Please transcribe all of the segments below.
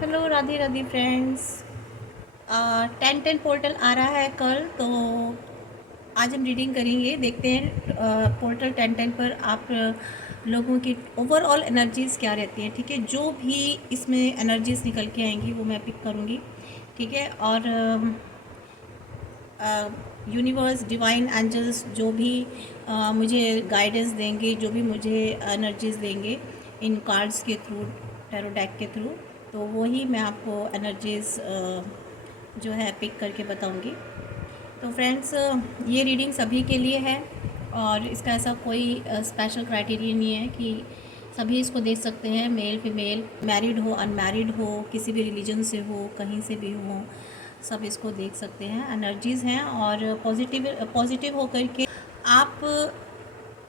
Hello Radhe Radhe friends. 10-10 portal आ रहा है कल, तो आज हम रीडिंग करेंगे। देखते हैं पोर्टल 10-10 पर आप लोगों की ओवरऑल एनर्जीज़ क्या रहती हैं। ठीक है, जो भी इसमें एनर्जीज़ निकल के आएंगी वो मैं पिक करूँगी। ठीक है, और यूनिवर्स, डिवाइन एंजल्स जो भी मुझे गाइडेंस देंगे, जो भी मुझे एनर्जीज़ देंगे इन कार्ड्स के थ्रू, टैरो डेक के थ्रू, तो वही मैं आपको एनर्जीज़ जो है पिक करके बताऊंगी। तो फ्रेंड्स, ये रीडिंग सभी के लिए है और इसका ऐसा कोई स्पेशल क्राइटेरिया नहीं है कि सभी इसको देख सकते हैं। मेल फीमेल, मैरिड हो अनमैरिड हो, किसी भी रिलीजन से हो, कहीं से भी हो, सब इसको देख सकते हैं। एनर्जीज़ हैं और पॉजिटिव पॉजिटिव होकर के आप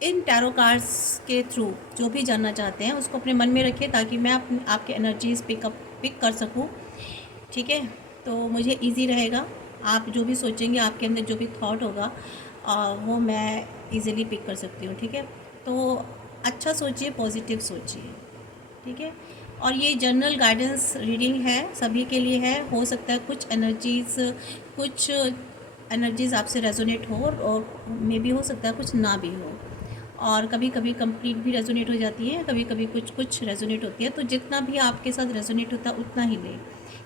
इन टैरो कार्ड्स के थ्रू जो भी जानना चाहते हैं उसको अपने मन में रखिए, ताकि मैं आपके एनर्जीज़ पिक कर सकूं। ठीक है, तो मुझे इजी रहेगा। आप जो भी सोचेंगे, आपके अंदर जो भी थॉट होगा, वो मैं इजीली पिक कर सकती हूँ। ठीक है, तो अच्छा सोचिए, पॉजिटिव सोचिए। ठीक है, और ये जनरल गाइडेंस रीडिंग है, सभी के लिए है। हो सकता है कुछ एनर्जीज़ आपसे रेजोनेट हो और मे भी हो सकता है कुछ ना भी हो, और कभी कभी कंप्लीट भी रेजोनेट हो जाती है, कभी कभी कुछ कुछ रेजोनेट होती है। तो जितना भी आपके साथ रेजोनेट होता है उतना ही लें।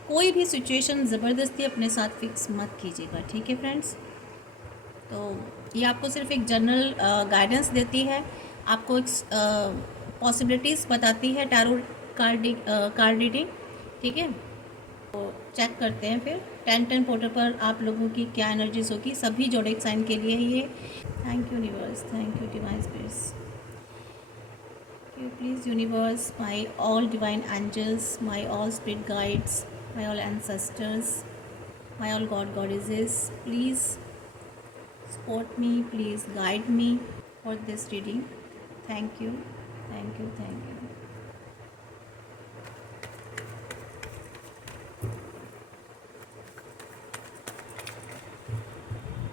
कोई भी सिचुएशन ज़बरदस्ती अपने साथ फिक्स मत कीजिएगा। ठीक है फ्रेंड्स, तो ये आपको सिर्फ एक जनरल गाइडेंस देती है, आपको एक पॉसिबिलिटीज़ बताती है टैरो कार्ड रीडिंग। ठीक है, तो चेक करते हैं फिर 10-10 पोर्टल पर आप लोगों की क्या एनर्जीज होगी। सभी जोड़े साइन के लिए ही ये। Thank you universe, thank you divine spirits, you please universe, my all divine angels, my all spirit guides, my all ancestors, my all god goddesses, please support me, please guide me for this reading. Thank you, thank you, thank you.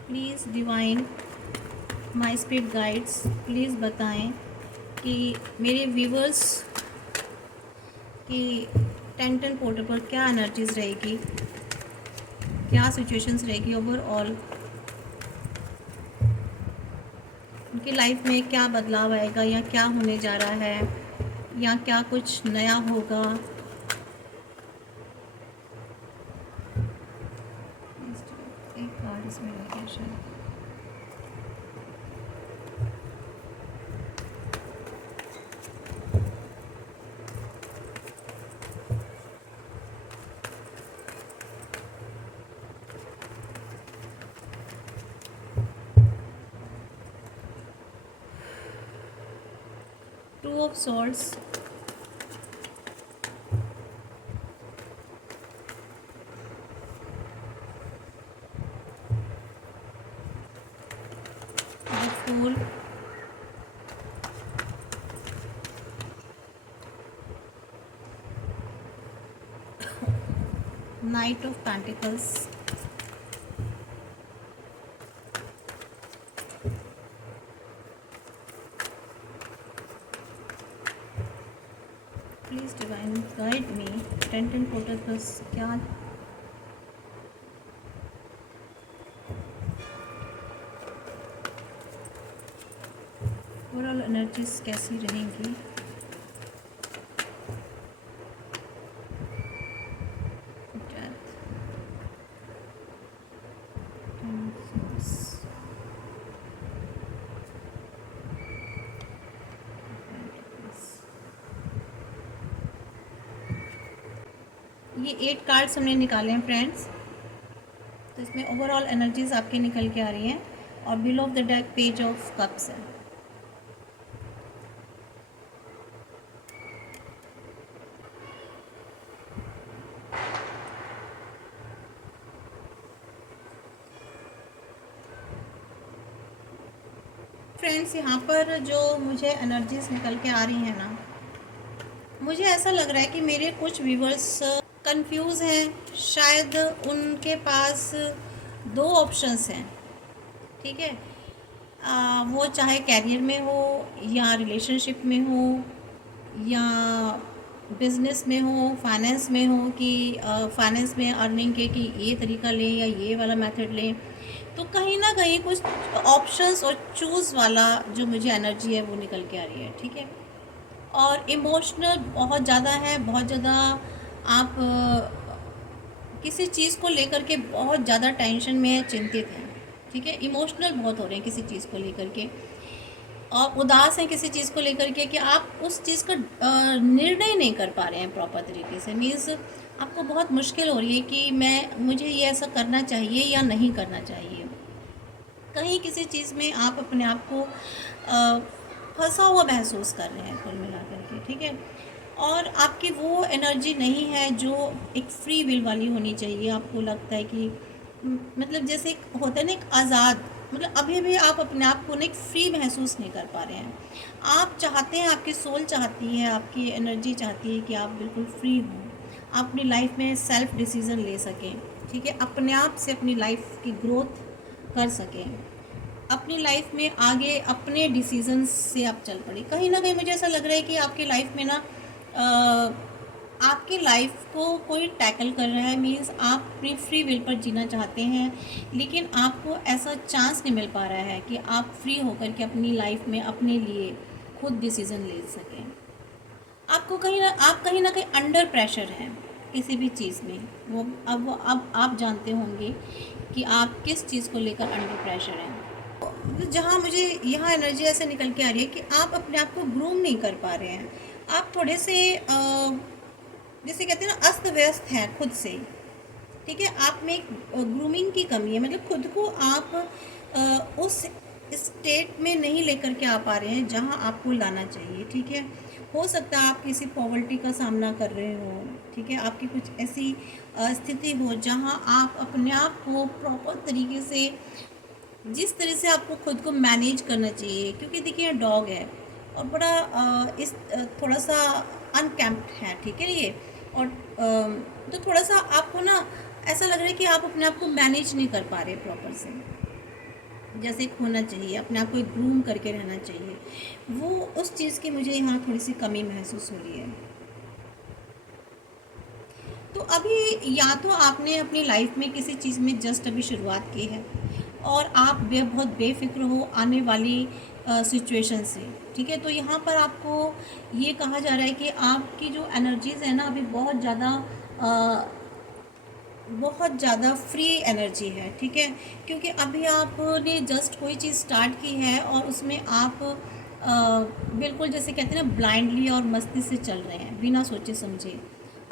Please divine, my spirit guides, please बताएं कि मेरे viewers की 10-10 portal पर क्या energies रहेगी, क्या situations रहेगी overall, उनकी लाइफ में क्या बदलाव आएगा या क्या होने जा रहा है या क्या कुछ नया होगा। एक कार्ड इसमें रह गया शायद। Two of swords, the fool, knight of pentacles, please divine guide me 10-10 portal पर क्या ओवरऑल एनर्जीज कैसी रहेंगी। डेथ, ये 8 कार्ड्स हमने निकाले हैं फ्रेंड्स। तो इसमें ओवरऑल एनर्जीज आपके निकल के आ रही हैं, और below of the deck page of cups है। फ्रेंड्स, यहाँ पर जो मुझे एनर्जीज निकल के आ रही हैं ना, मुझे ऐसा लग रहा है कि मेरे कुछ व्यूवर्स कंफ्यूज हैं। शायद उनके पास दो ऑप्शंस हैं। ठीक है, वो चाहे कैरियर में हो या रिलेशनशिप में हो या बिज़नेस में हो, फाइनेंस में हो कि फाइनेंस में अर्निंग के कि ये तरीका लें या ये वाला मेथड लें, तो कहीं न कहीं कुछ ऑप्शंस और चूज़ वाला जो मुझे एनर्जी है वो निकल के आ रही है, ठीक है? और इमोशनल बहुत ज़्यादा है, बहुत ज़्यादा आप किसी चीज़ को लेकर के बहुत ज़्यादा टेंशन में हैं, चिंतित हैं, ठीक है? इमोशनल बहुत हो रहे हैं किसी चीज़ को लेकर के और उदास हैं किसी चीज़ को लेकर के कि आप उस चीज़ का निर्णय नहीं कर पा रहे हैं प्रॉपर तरीके से। मीन्स आपको बहुत मुश्किल हो रही है कि मुझे ये ऐसा करना चाहिए या नहीं करना चाहिए। कहीं किसी चीज़ में आप अपने आप को फंसा हुआ महसूस कर रहे हैं कुल मिला करके, ठीक है? और आपकी वो एनर्जी नहीं है जो एक फ्री विल वाली होनी चाहिए। आपको लगता है कि मतलब जैसे एक होता है ना, एक आज़ाद, मतलब अभी भी आप अपने आप को ना एक फ्री महसूस नहीं कर पा रहे हैं। आप चाहते हैं, आपकी सोल चाहती है, आपकी एनर्जी चाहती है कि आप बिल्कुल फ्री हों, आप अपनी लाइफ में सेल्फ डिसीज़न ले सकें, ठीक है? अपने आप से अपनी लाइफ की ग्रोथ कर सकें, अपनी लाइफ में आगे अपने डिसीजंस से आप चल पड़े। कहीं ना कहीं मुझे ऐसा लग रहा है कि आपकी लाइफ में ना आपकी लाइफ को कोई टैकल कर रहा है। मीन्स आप अपनी फ्री विल पर जीना चाहते हैं, लेकिन आपको ऐसा चांस नहीं मिल पा रहा है कि आप फ्री होकर के अपनी लाइफ में अपने लिए खुद डिसीज़न ले सकें। आप कहीं ना कहीं अंडर प्रेशर हैं किसी भी चीज़ में। अब आप जानते होंगे कि आप किस चीज़ को लेकर अंडर प्रेशर हैं। जहाँ मुझे यहाँ एनर्जी ऐसे निकल के आ रही है कि आप अपने आप को ग्रूम नहीं कर पा रहे हैं। आप थोड़े से जैसे कहते हैं ना, अस्त व्यस्त हैं खुद से, ठीक है? आप में एक ग्रूमिंग की कमी है, मतलब खुद को आप उस स्टेट में नहीं लेकर के आ पा रहे हैं जहां आपको लाना चाहिए, ठीक है? हो सकता है आप किसी पॉवर्टी का सामना कर रहे हो, ठीक है? आपकी कुछ ऐसी स्थिति हो जहां आप अपने आप को प्रॉपर तरीके से, जिस तरह से आपको खुद को मैनेज करना चाहिए, क्योंकि देखिए डॉग है और बड़ा थोड़ा सा अनकैम्प्ड है, ठीक है ये। और तो थोड़ा सा आपको ना ऐसा लग रहा है कि आप अपने आप को मैनेज नहीं कर पा रहे प्रॉपर से, जैसे एक होना चाहिए, अपने आप को एक ग्रूम करके रहना चाहिए। वो उस चीज़ की मुझे यहाँ थोड़ी सी कमी महसूस हो रही है। तो अभी या तो आपने अपनी लाइफ में किसी चीज़ में जस्ट अभी शुरुआत की है और आप बहुत बेफिक्र हो आने वाली सिचुएशन से, ठीक है? तो यहाँ पर आपको ये कहा जा रहा है कि आपकी जो एनर्जीज़ है ना, अभी बहुत ज़्यादा फ्री एनर्जी है, ठीक है? क्योंकि अभी आपने जस्ट कोई चीज़ स्टार्ट की है और उसमें आप बिल्कुल जैसे कहते हैं ना, ब्लाइंडली और मस्ती से चल रहे हैं, बिना सोचे समझे,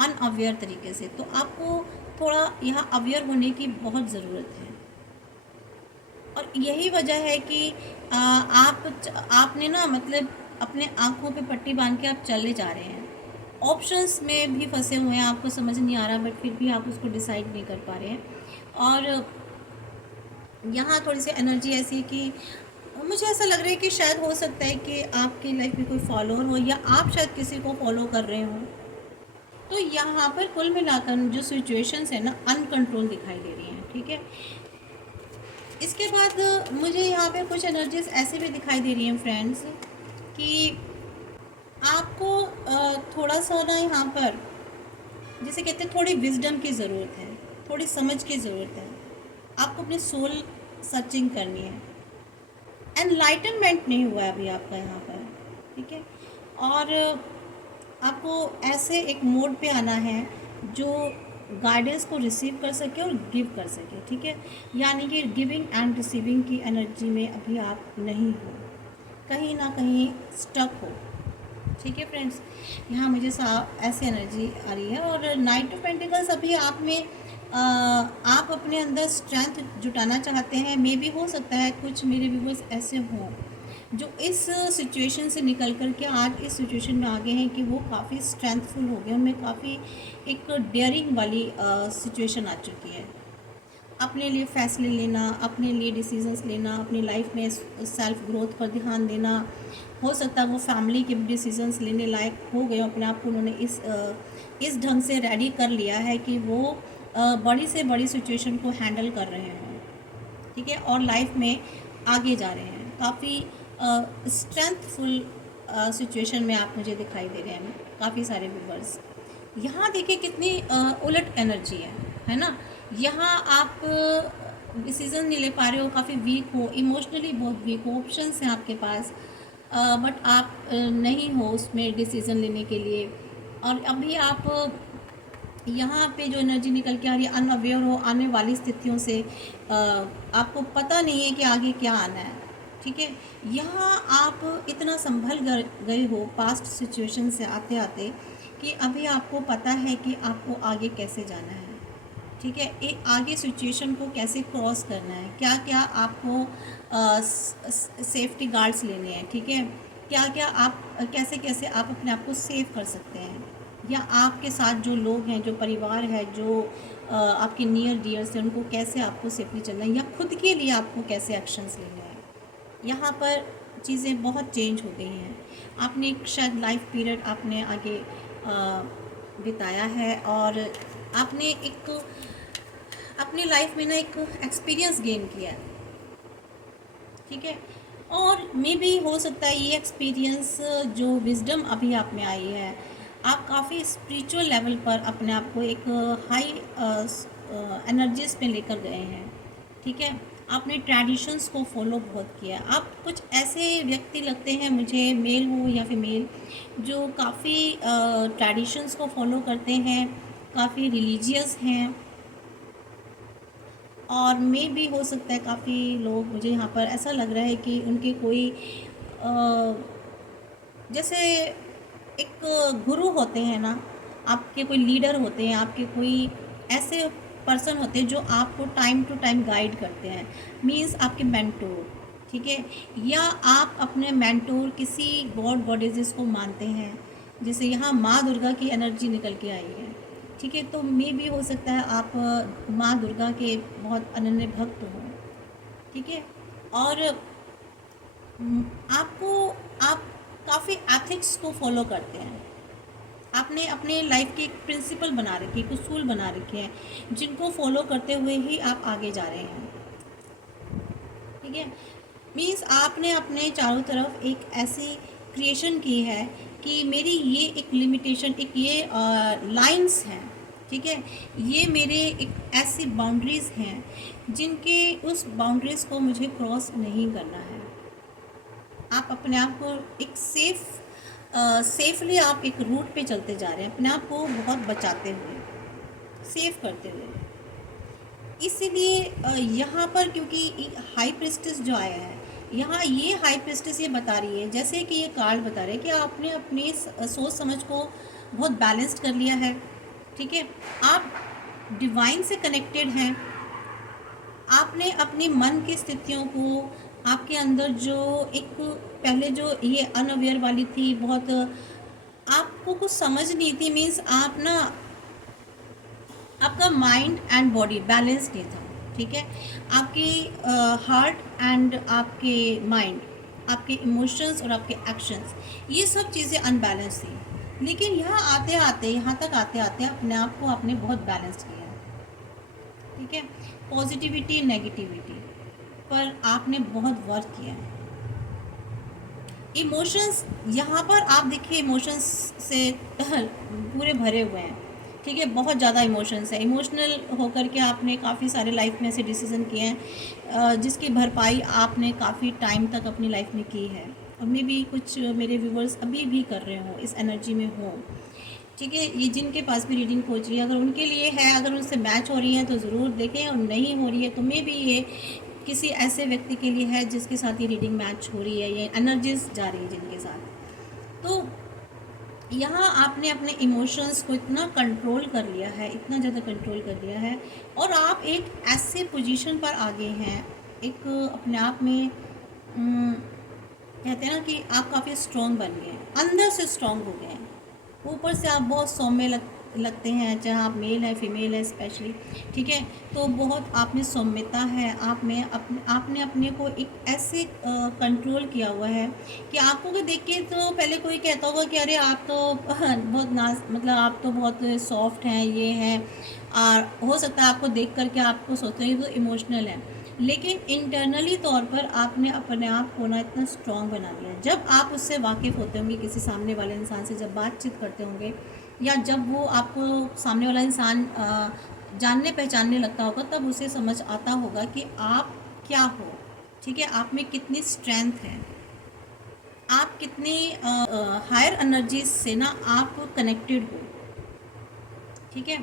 अनअवेयर तरीके से। तो आपको थोड़ा यहाँ अवेयर होने की बहुत ज़रूरत है। और यही वजह है कि आपने ना, मतलब अपने आँखों पे पट्टी बांध के आप चले जा रहे हैं। ऑप्शंस में भी फंसे हुए हैं, आपको समझ नहीं आ रहा, बट फिर भी आप उसको डिसाइड नहीं कर पा रहे हैं। और यहाँ थोड़ी सी एनर्जी ऐसी है कि मुझे ऐसा लग रहा है कि शायद हो सकता है कि आपकी लाइफ में कोई फॉलोअर हो या आप शायद किसी को फॉलो कर रहे हो। तो यहाँ पर कुल मिलाकर जो सिचुएशंस है ना, अनकंट्रोल दिखाई दे रही हैं, ठीक है? इसके बाद मुझे यहाँ पे कुछ एनर्जीज ऐसे भी दिखाई दे रही हैं फ्रेंड्स, कि आपको थोड़ा सा ना यहाँ पर जैसे कहते हैं थोड़ी विजडम की ज़रूरत है, थोड़ी समझ की ज़रूरत है। आपको अपनी सोल सर्चिंग करनी है। एनलाइटनमेंट नहीं हुआ है अभी आपका यहाँ पर, ठीक है? और आपको ऐसे एक मोड पे आना है जो गाइडेंस को रिसीव कर सके और गिव कर सके, ठीक है? यानी कि गिविंग एंड रिसीविंग की एनर्जी में अभी आप नहीं हो, कहीं ना कहीं स्टक हो, ठीक है फ्रेंड्स? यहाँ मुझे ऐसी एनर्जी आ रही है। और नाइट ऑफ पेंटिकल्स अभी आप में आप अपने अंदर स्ट्रेंथ जुटाना चाहते हैं। मे भी हो सकता है कुछ मेरे व्यूवर्स ऐसे हों जो इस सिचुएशन से निकल कर के आज इस सिचुएशन में आ गए हैं कि वो काफ़ी स्ट्रेंथफुल हो गए, उनमें काफ़ी एक डेयरिंग वाली सिचुएशन आ चुकी है। अपने लिए फ़ैसले लेना, अपने लिए डिसीजंस लेना, अपनी लाइफ में सेल्फ ग्रोथ पर ध्यान देना। हो सकता है वो फैमिली के डिसीजंस लेने लायक हो गए, अपने आप को उन्होंने इस ढंग से रेडी कर लिया है कि वो बड़ी से बड़ी सिचुएशन को हैंडल कर रहे हैं, ठीक है? और लाइफ में आगे जा रहे हैं। काफ़ी स्ट्रेंथफुल सिचुएशन में आप मुझे दिखाई दे रहे हैं। काफ़ी सारे व्यूवर्स। यहाँ देखिए कितनी उलट एनर्जी है ना। यहाँ आप डिसीज़न नहीं ले पा रहे हो, काफ़ी वीक हो, इमोशनली बहुत वीक हो, ऑप्शंस हैं आपके पास, बट आप नहीं हो उसमें डिसीज़न लेने के लिए। और अभी आप यहाँ पे जो एनर्जी निकल के आ रही है, अनअवेयर हो आने वाली स्थितियों से, आपको पता नहीं है कि आगे क्या आना है। ठीक है, यहाँ आप इतना संभल गए हो पास्ट सिचुएशन से आते आते कि अभी आपको पता है कि आपको आगे कैसे जाना है। ठीक है, एक आगे सिचुएशन को कैसे क्रॉस करना है, क्या क्या आपको सेफ्टी गार्ड्स लेने हैं। ठीक है, क्या क्या आप कैसे कैसे आप अपने आप को सेव कर सकते हैं, या आपके साथ जो लोग हैं, जो परिवार है, जो आपके नियर डियर्स हैं, उनको कैसे आपको सेफली चलना है, या खुद के लिए आपको कैसे एक्शंस लेने हैं। यहाँ पर चीज़ें बहुत चेंज हो गई हैं। आपने एक शायद लाइफ पीरियड आपने आगे बिताया है, और आपने एक अपनी लाइफ में ना एक एक्सपीरियंस गेन किया है। ठीक है, और मे भी हो सकता है ये एक्सपीरियंस, जो विजडम अभी आप में आई है, आप काफ़ी स्पिरिचुअल लेवल पर अपने आप को एक हाई एनर्जीज में लेकर गए हैं। ठीक है, आपने ट्रेडिशंस को फॉलो बहुत किया। आप कुछ ऐसे व्यक्ति लगते हैं मुझे, मेल हो या फीमेल, जो काफ़ी ट्रेडिशंस को फॉलो करते हैं, काफ़ी रिलीजियस हैं, और मे भी हो सकता है काफ़ी लोग, मुझे यहाँ पर ऐसा लग रहा है कि उनके कोई जैसे एक गुरु होते हैं ना, आपके कोई लीडर होते हैं, आपके कोई ऐसे पर्सन होते हैं जो आपको टाइम टू टाइम गाइड करते हैं, मीन्स आपके मेंटोर। ठीक है, या आप अपने मेंटोर किसी गॉड गॉडेजेस को मानते हैं, जैसे यहाँ माँ दुर्गा की एनर्जी निकल के आई है। ठीक है, तो मे भी हो सकता है आप माँ दुर्गा के बहुत अनन्य भक्त हो। ठीक है, और आपको आप काफ़ी एथिक्स को फॉलो करते हैं। आपने अपने लाइफ के एक प्रिंसिपल बना रखे, एक उसूल बना रखे हैं, जिनको फॉलो करते हुए ही आप आगे जा रहे हैं। ठीक है, मीन्स आपने अपने चारों तरफ एक ऐसी क्रिएशन की है कि मेरी ये एक लिमिटेशन, एक ये लाइंस हैं। ठीक है, ये मेरे एक ऐसी बाउंड्रीज़ हैं जिनके उस बाउंड्रीज़ को मुझे क्रॉस नहीं करना है। आप अपने आप को एक सेफली आप एक रूट पे चलते जा रहे हैं, अपने आप को बहुत बचाते हुए, सेफ करते हुए। इसीलिए यहाँ पर क्योंकि हाई प्रिस्टेस जो आया है, यहाँ ये हाई प्रिस्टेस ये बता रही है, जैसे कि ये कार्ड बता रहे हैं कि आपने अपनी सोच समझ को बहुत बैलेंस्ड कर लिया है। ठीक है, आप डिवाइन से कनेक्टेड हैं। आपने अपनी मन की स्थितियों को, आपके अंदर जो एक पहले जो ये अनअवेयर वाली थी, बहुत आपको कुछ समझ नहीं थी, मीन्स आप ना, आपका माइंड एंड बॉडी बैलेंस नहीं था। ठीक है, आपकी हार्ट एंड आपके माइंड, आपके इमोशंस और आपके एक्शंस, ये सब चीज़ें अनबैलेंस थी। लेकिन यहाँ आते आते, यहाँ तक आते आते अपने आप को आपने बहुत बैलेंस किया। ठीक है, पॉजिटिविटी नेगेटिविटी पर आपने बहुत वर्क किया है। इमोशंस यहाँ पर आप देखिए, इमोशंस से पूरे भरे हुए हैं। ठीक है, बहुत ज़्यादा इमोशंस है। इमोशनल होकर के आपने काफ़ी सारे लाइफ में ऐसे डिसीज़न किए हैं जिसकी भरपाई आपने काफ़ी टाइम तक अपनी लाइफ में की है, और मे भी कुछ मेरे व्यूवर्स अभी भी कर रहे हो, इस एनर्जी में हो। ठीक है, ये जिनके पास भी रीडिंग पहुँच रही है, अगर उनके लिए है, अगर उनसे मैच हो रही है तो ज़रूर देखें, और नहीं हो रही है तो मे भी ये किसी ऐसे व्यक्ति के लिए है जिसके साथ ये रीडिंग मैच हो रही है, ये एनर्जीज जा रही है जिनके साथ। तो यहाँ आपने अपने इमोशंस को इतना कंट्रोल कर लिया है, इतना ज़्यादा कंट्रोल कर लिया है, और आप एक ऐसे पोजीशन पर आ गए हैं, एक अपने आप में कहते हैं ना कि आप काफ़ी स्ट्रॉन्ग बन गए हैं, अंदर से स्ट्रॉन्ग हो गए हैं। ऊपर से आप बहुत सौम्य लगते हैं, चाहे आप मेल है फीमेल है स्पेशली। ठीक है, तो बहुत आप में सौम्यता है, आपने अपने को एक ऐसे कंट्रोल किया हुआ है कि आपको को देख के तो पहले कोई कहता होगा कि अरे आप तो बहुत मतलब आप तो बहुत सॉफ्ट हैं, ये हैं, और हो सकता है आपको देख करके आपको सोचते हैं तो इमोशनल है। लेकिन इंटरनली तौर पर आपने अपने आप को ना इतना स्ट्रॉन्ग बना लिया। जब आप उससे वाकिफ़ होते होंगे, किसी सामने वाले इंसान से जब बातचीत करते होंगे, या जब वो आपको सामने वाला इंसान जानने पहचानने लगता होगा, तब उसे समझ आता होगा कि आप क्या हो, ठीक है, आप में कितनी स्ट्रेंथ है, आप कितनी हायर एनर्जी से ना आप कनेक्टेड हो, ठीक है।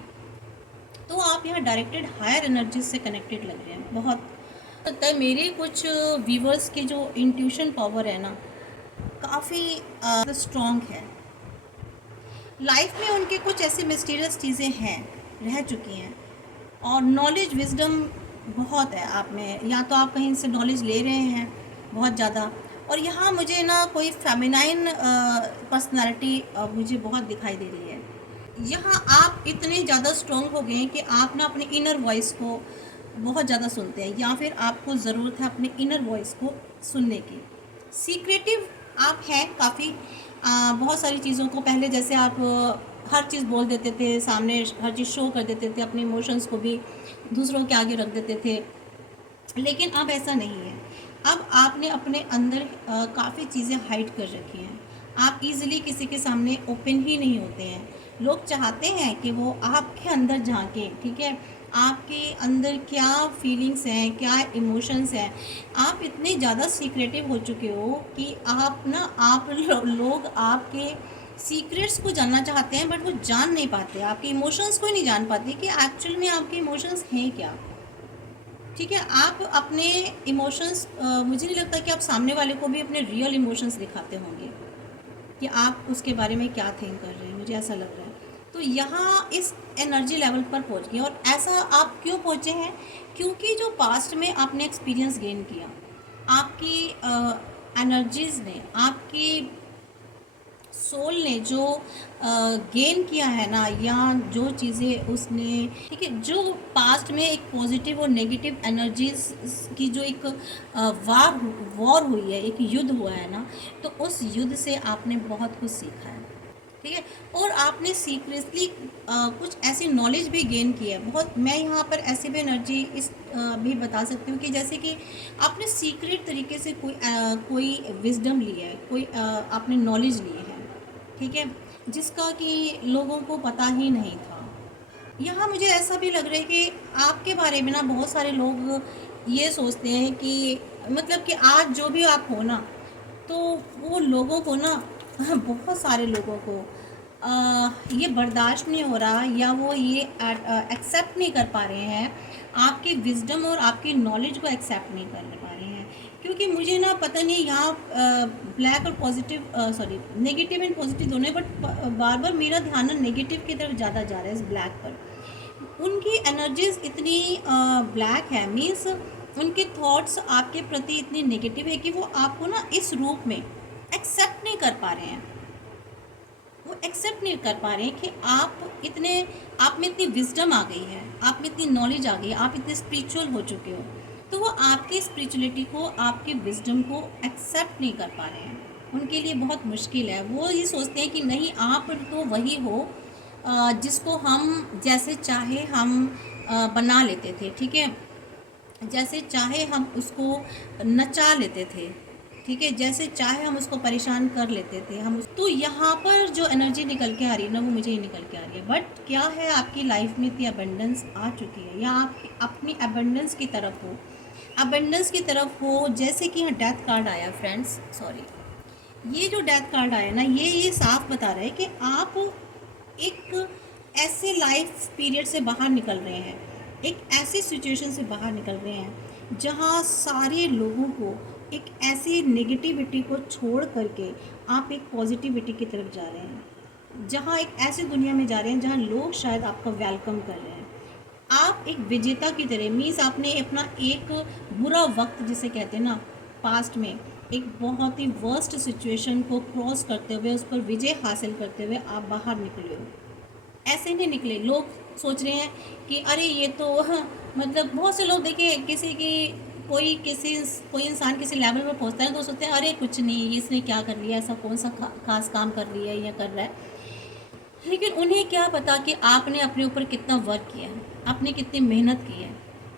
तो आप यहाँ डायरेक्टेड हायर एनर्जी से कनेक्टेड लग रहे हैं। बहुत लगता है मेरे कुछ व्यूवर्स के जो इंट्यूशन पावर है ना, काफ़ी स्ट्रॉन्ग है। लाइफ में उनके कुछ ऐसी मिस्टीरियस चीज़ें हैं, रह चुकी हैं, और नॉलेज विजडम बहुत है आप में। या तो आप कहीं से नॉलेज ले रहे हैं बहुत ज़्यादा, और यहाँ मुझे ना कोई फेमिनाइन पर्सनालिटी मुझे बहुत दिखाई दे रही है। यहाँ आप इतने ज़्यादा स्ट्रॉन्ग हो गए हैं कि आप ना अपने इनर वॉइस को बहुत ज़्यादा सुनते हैं, या फिर आपको ज़रूरत है अपने इनर वॉइस को सुनने की। सीक्रेटिव आप हैं काफ़ी, बहुत सारी चीज़ों को पहले जैसे आप हर चीज़ बोल देते थे, सामने हर चीज़ शो कर देते थे, अपने इमोशंस को भी दूसरों के आगे रख देते थे, लेकिन अब ऐसा नहीं है। अब आपने अपने अंदर काफ़ी चीज़ें हाइड कर रखी हैं। आप इजीली किसी के सामने ओपन ही नहीं होते हैं। लोग चाहते हैं कि वो आपके अंदर झांकें, ठीक है, आपके अंदर क्या फीलिंग्स हैं, क्या इमोशंस हैं। आप इतने ज़्यादा सीक्रेटिव हो चुके हो कि लोग आपके सीक्रेट्स को जानना चाहते हैं, बट वो जान नहीं पाते, आपके इमोशंस को ही नहीं जान पाते कि एक्चुअल में आपके इमोशंस हैं क्या, ठीक है। आप अपने इमोशंस, मुझे नहीं लगता कि आप सामने वाले को भी अपने रियल इमोशंस दिखाते होंगे कि आप उसके बारे में क्या थिंक कर रहे हैं, मुझे ऐसा लग रहा है। तो यहाँ इस एनर्जी लेवल पर पहुँच गए, और ऐसा आप क्यों पहुँचे हैं? क्योंकि जो पास्ट में आपने एक्सपीरियंस गेन किया, आपकी एनर्जीज़ ने, आपकी सोल ने जो गेन किया है ना, या जो चीज़ें उसने, ठीक है, जो पास्ट में एक पॉजिटिव और नेगेटिव एनर्जीज की जो एक वॉर हुई है, एक युद्ध हुआ है ना, तो उस युद्ध से आपने बहुत कुछ सीखा है, ठीक है। और आपने सीक्रेटली कुछ ऐसी नॉलेज भी गेन की है बहुत। मैं यहाँ पर ऐसी भी एनर्जी भी बता सकती हूँ कि जैसे कि आपने सीक्रेट तरीके से कोई विजडम ली है, कोई आपने नॉलेज ली है, ठीक है, जिसका कि लोगों को पता ही नहीं था। यहाँ मुझे ऐसा भी लग रहा है कि आपके बारे में ना बहुत सारे लोग ये सोचते हैं कि मतलब कि आज जो भी आप हो ना, तो वो लोगों को ना बहुत सारे लोगों को ये बर्दाश्त नहीं हो रहा, या वो ये एक्सेप्ट नहीं कर पा रहे हैं, आपकी विजडम और आपकी नॉलेज को एक्सेप्ट नहीं कर पा रहे हैं। क्योंकि मुझे ना पता नहीं यहाँ ब्लैक और positive, sorry, negative and positive दोनों है, बट बार बार मेरा ध्यान ना नेगेटिव की तरफ ज़्यादा जा रहा है, इस ब्लैक पर। उनकी एनर्जीज इतनी ब्लैक है, मीन्स उनके थॉट्स आपके प्रति इतनी नेगेटिव है कि वो आपको ना इस रूप में एक्सेप्ट नहीं कर पा रहे हैं। वो एक्सेप्ट नहीं कर पा रहे हैं कि आप में इतनी विजडम आ गई है, आप में इतनी नॉलेज आ गई है, आप इतने स्पिरिचुअल हो चुके हो, तो वो आपकी स्पिरिचुअलिटी को, आपके विजडम को एक्सेप्ट नहीं कर पा रहे हैं। उनके लिए बहुत मुश्किल है। वो ये सोचते हैं कि नहीं, आप तो वही हो जिसको हम जैसे चाहे हम बना लेते थे, ठीक है, जैसे चाहे हम उसको नचा लेते थे, ठीक है, जैसे चाहे हम उसको परेशान कर लेते थे तो यहाँ पर जो एनर्जी निकल के आ रही है ना, वो मुझे ही निकल के आ रही है। बट क्या है, आपकी लाइफ में इतनी अबंडेंस आ चुकी है, या आप अपनी अबंडेंस की तरफ हो, जैसे कि यहाँ डेथ कार्ड आया फ्रेंड्स, सॉरी, ये जो डेथ कार्ड आया ना, ये साफ बता रहा है कि आप एक ऐसे लाइफ पीरियड से बाहर निकल रहे हैं, एक ऐसी सिचुएशन से बाहर निकल रहे हैं जहाँ सारे लोगों को एक ऐसी नेगेटिविटी को छोड़ करके आप एक पॉजिटिविटी की तरफ जा रहे हैं, जहाँ एक ऐसी दुनिया में जा रहे हैं जहाँ लोग शायद आपका वेलकम कर रहे हैं। आप एक विजेता की तरह, मीन्स आपने अपना एक बुरा वक्त जिसे कहते हैं ना, पास्ट में एक बहुत ही वर्स्ट सिचुएशन को क्रॉस करते हुए, उस पर विजय हासिल करते हुए आप बाहर निकले हो। ऐसे नहीं निकले। लोग सोच रहे हैं कि अरे ये तो मतलब बहुत से लोग देखिए, कोई इंसान किसी लेवल पर पहुंचता है तो सोचते हैं अरे कुछ नहीं, इसने क्या कर लिया, ऐसा कौन सा खास काम कर लिया है या कर रहा है। लेकिन उन्हें क्या पता कि आपने अपने ऊपर कितना वर्क किया है, आपने कितनी मेहनत की है,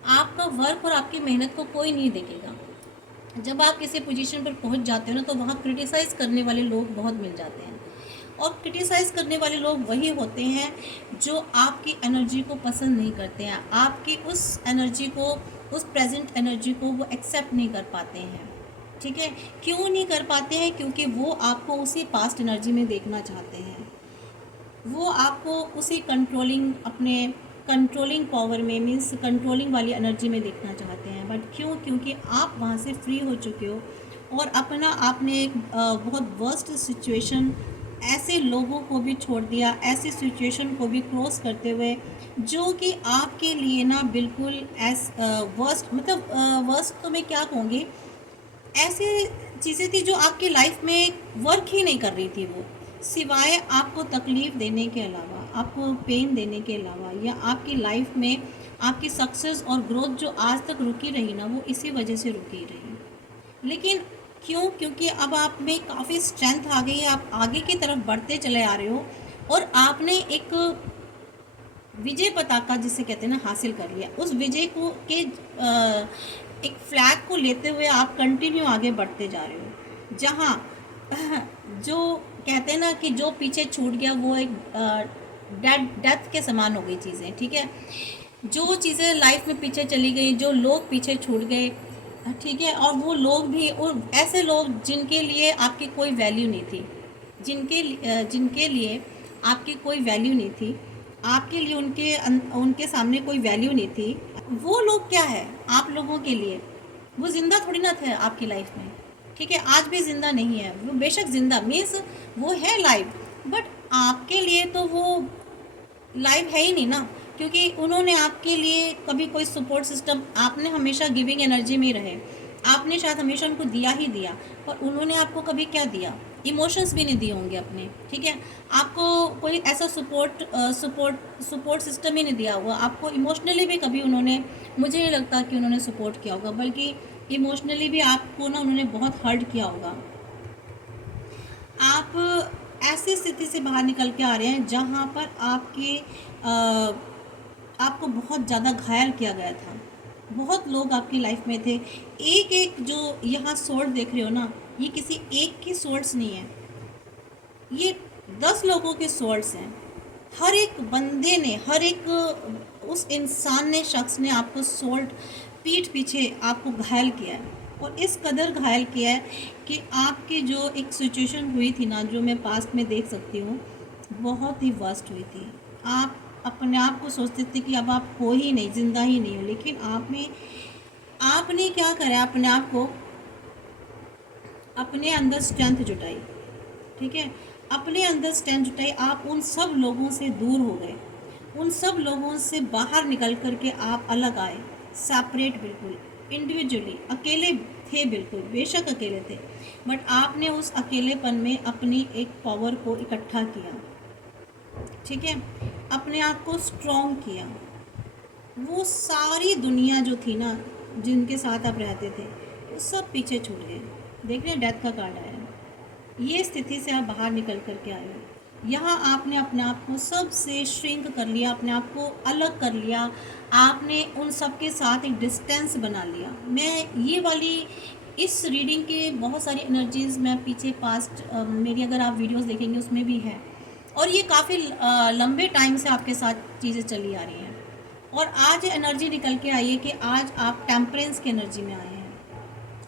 आपका वर्क और आपकी मेहनत को कोई नहीं देखेगा। जब आप किसी पोजीशन पर पहुंच जाते हो ना, तो वहाँ क्रिटिसाइज़ करने वाले लोग बहुत मिल जाते हैं। और क्रिटिसाइज़ करने वाले लोग वही होते हैं जो आपकी एनर्जी को पसंद नहीं करते हैं, आपकी उस एनर्जी को, उस प्रेजेंट एनर्जी को वो एक्सेप्ट नहीं कर पाते हैं। ठीक है, क्यों नहीं कर पाते हैं? क्योंकि वो आपको उसी पास्ट एनर्जी में देखना चाहते हैं, वो आपको उसी कंट्रोलिंग, अपने कंट्रोलिंग पावर में, मीन्स कंट्रोलिंग वाली एनर्जी में देखना चाहते हैं। बट क्यों? क्योंकि आप वहाँ से फ्री हो चुके हो और अपना आपने एक बहुत वर्स्ट सिचुएशन, ऐसे लोगों को भी छोड़ दिया, ऐसी सिचुएशन को भी क्रॉस करते हुए, जो कि आपके लिए ना बिल्कुल एस वर्स्ट, मतलब वर्स्ट तो मैं क्या कहूँगी, ऐसी चीज़ें थी जो आपकी लाइफ में वर्क ही नहीं कर रही थी। वो सिवाय आपको तकलीफ़ देने के अलावा, आपको पेन देने के अलावा, या आपकी लाइफ में आपकी सक्सेस और ग्रोथ जो आज तक रुकी रही ना, वो इसी वजह से रुकी रही। लेकिन क्यों? क्योंकि अब आप में काफ़ी स्ट्रेंथ आ गई है, आप आगे की तरफ बढ़ते चले आ रहे हो और आपने एक विजय पताका जिसे कहते हैं ना हासिल कर लिया। उस विजय को के एक फ्लैग को लेते हुए आप कंटिन्यू आगे बढ़ते जा रहे हो। जहाँ जो कहते हैं ना कि जो पीछे छूट गया वो एक डेथ के समान हो गई चीज़ें। ठीक है, जो चीज़ें लाइफ में पीछे चली गई, जो लोग पीछे छूट गए, ठीक है, और वो लोग भी, और ऐसे लोग जिनके लिए आपकी कोई वैल्यू नहीं थी, जिनके लिए आपकी कोई वैल्यू नहीं थी, आपके लिए उनके सामने कोई वैल्यू नहीं थी, वो लोग क्या है आप लोगों के लिए? वो ज़िंदा थोड़ी ना थे आपकी लाइफ में। ठीक है, आज भी ज़िंदा नहीं है वो, बेशक ज़िंदा मीन्स वो है लाइव, बट आपके लिए तो वो लाइव है ही नहीं ना, क्योंकि उन्होंने आपके लिए कभी कोई सपोर्ट सिस्टम, आपने हमेशा गिविंग एनर्जी में रहे, आपने शायद हमेशा उनको दिया ही दिया, पर उन्होंने आपको कभी क्या दिया? इमोशंस भी नहीं दिए होंगे अपने। ठीक है, आपको कोई ऐसा सपोर्ट सिस्टम ही नहीं दिया हुआ, आपको इमोशनली भी कभी उन्होंने, मुझे नहीं लगता कि उन्होंने सपोर्ट किया होगा, बल्कि इमोशनली भी आपको ना उन्होंने बहुत हर्ट किया होगा। आप ऐसी स्थिति से बाहर निकल के आ रहे हैं जहाँ पर आपको बहुत ज़्यादा घायल किया गया था, बहुत लोग आपकी लाइफ में थे। एक एक जो यहाँ सोर्ड देख रहे हो ना, ये किसी एक की सोर्ड्स नहीं है, ये 10 लोगों के सोर्ड्स हैं। हर एक बंदे ने, हर एक उस इंसान ने, शख्स ने आपको सोल्ड पीठ पीछे आपको घायल किया है, और इस कदर घायल किया है कि आपकी जो एक सिचुएशन हुई थी ना, जो मैं पास्ट में देख सकती हूँ, बहुत ही वर्स्ट हुई थी। आप अपने आप को सोचते थे कि अब आप हो ही नहीं, ज़िंदा ही नहीं हो, लेकिन आपने क्या करा? अपने आप को, अपने अंदर स्ट्रेंथ जुटाई। ठीक है, अपने अंदर स्ट्रेंथ जुटाई, आप उन सब लोगों से दूर हो गए, उन सब लोगों से बाहर निकल कर के आप अलग आए, सेपरेट, बिल्कुल इंडिविजुअली, अकेले थे, बिल्कुल बेशक अकेले थे, बट आपने उस अकेलेपन में अपनी एक पावर को इकट्ठा किया। ठीक है, अपने आप को स्ट्रॉन्ग किया। वो सारी दुनिया जो थी ना, जिनके साथ आप रहते थे, वो सब पीछे छूट गए। देख रहे हैं, डेथ का कार्ड आया है। ये स्थिति से आप बाहर निकल कर के आए हो। यहाँ आपने अपने आप को सबसे श्रिंक कर लिया, अपने आप को अलग कर लिया, आपने उन सब के साथ एक डिस्टेंस बना लिया। मैं ये वाली, इस रीडिंग के बहुत सारी एनर्जीज़ मैं पीछे पास्ट मेरी अगर आप वीडियोस देखेंगे उसमें भी है, और ये काफ़ी लंबे टाइम से आपके साथ चीज़ें चली आ रही हैं, और आज एनर्जी निकल के आई है कि आज आप टेम्परेंस की एनर्जी में आए हैं,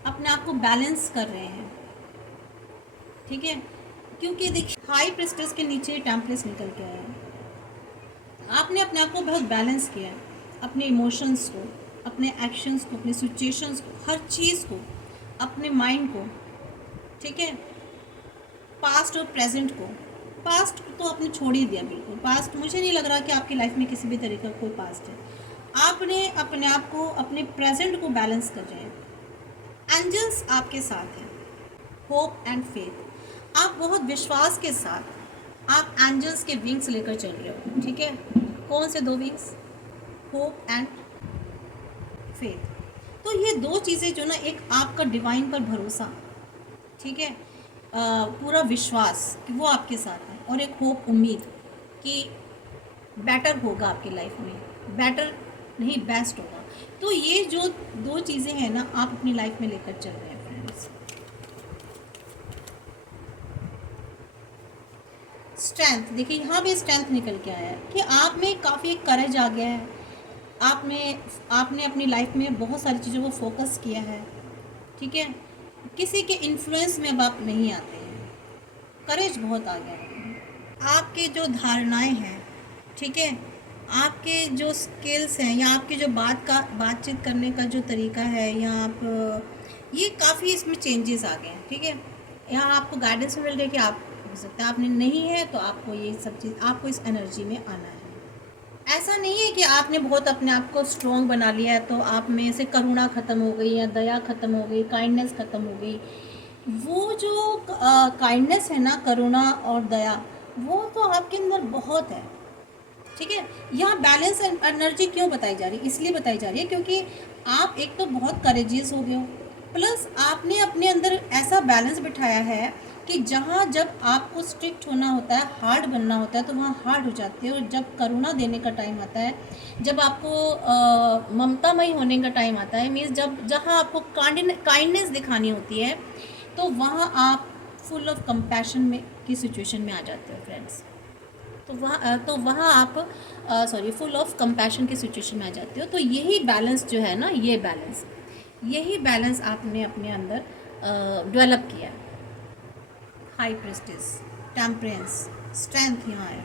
अपने आप को बैलेंस कर रहे हैं। ठीक है, क्योंकि देखिए हाई प्रेस्टेस के नीचे टेम्परेंस निकल के आया है। आपने अपने आप को बहुत बैलेंस किया है, अपने इमोशंस को, अपने एक्शंस को, अपने सिचुएशंस को, हर चीज़ को, अपने माइंड को। ठीक है, पास्ट और प्रेजेंट को, पास्ट तो आपने छोड़ ही दिया बिल्कुल। पास्ट, मुझे नहीं लग रहा कि आपकी लाइफ में किसी भी तरीके का कोई पास्ट है। आपने अपने आप को, अपने प्रेजेंट को बैलेंस कर जाए। एंजल्स आपके साथ हैं, होप एंड फेथ। आप बहुत विश्वास के साथ आप एंजल्स के विंग्स लेकर चल रहे हो। ठीक है, कौन से 2 विंग्स? Hope and faith. तो ये 2 चीज़ें जो ना, एक आपका डिवाइन पर भरोसा, ठीक है, पूरा विश्वास कि वो आपके साथ है, और एक होप, उम्मीद कि बेटर होगा आपकी लाइफ में, बेटर नहीं बेस्ट होगा। तो ये जो दो चीज़ें हैं ना, आप अपनी लाइफ में लेकर चल रहे हैं फ्रेंड्स। स्ट्रेंथ, देखिए यहाँ भी स्ट्रेंथ निकल के आया है कि आप में काफ़ी करेज आ गया है। आपने आपने अपनी लाइफ में बहुत सारी चीज़ों को फोकस किया है, ठीक है। किसी के इन्फ्लुएंस में अब आप नहीं आते हैं, करेज बहुत आ गया है। आपके जो धारणाएं हैं, ठीक है, आपके जो स्किल्स हैं या आपके जो बातचीत करने का जो तरीका है, या आप ये काफ़ी इसमें चेंजेस आ गए हैं, ठीक है। यहाँ आपको गाइडेंस मिल रही है कि आप हो सकता है आपने नहीं है, तो आपको ये सब चीज़, आपको इस एनर्जी में आना है। ऐसा नहीं है कि आपने बहुत अपने आप को स्ट्रॉन्ग बना लिया है तो आप में से करुणा ख़त्म हो गई या दया ख़त्म हो गई, काइंडनेस ख़त्म हो गई। वो जो काइंडनेस है ना, करुणा और दया, वो तो आपके अंदर बहुत है, ठीक है। यहाँ बैलेंस एनर्जी क्यों बताई जा रही है, इसलिए बताई जा रही है क्योंकि आप एक तो बहुत करेजियस हो गए हो, प्लस आपने अपने अंदर ऐसा बैलेंस बिठाया है कि जहाँ जब आपको स्ट्रिक्ट होना होता है, हार्ड बनना होता है, तो वहाँ हार्ड हो जाते हो। और जब करुणा देने का टाइम आता है, जब आपको ममतामयी होने का टाइम आता है, मीन्स जब जहाँ आपको काइंडनेस दिखानी होती है, तो वहाँ आप फुल ऑफ कंपैशन में की सिचुएशन में आ जाते हो फ्रेंड्स। तो वहाँ आप सॉरी फुल ऑफ कंपैशन की सिचुएशन में आ जाते हो। तो यही बैलेंस जो है ना, यही बैलेंस आपने अपने अंदर डेवलप किया है। हाई प्रेस्टिस, टेम्परेंस, स्ट्रेंथ यहाँ है।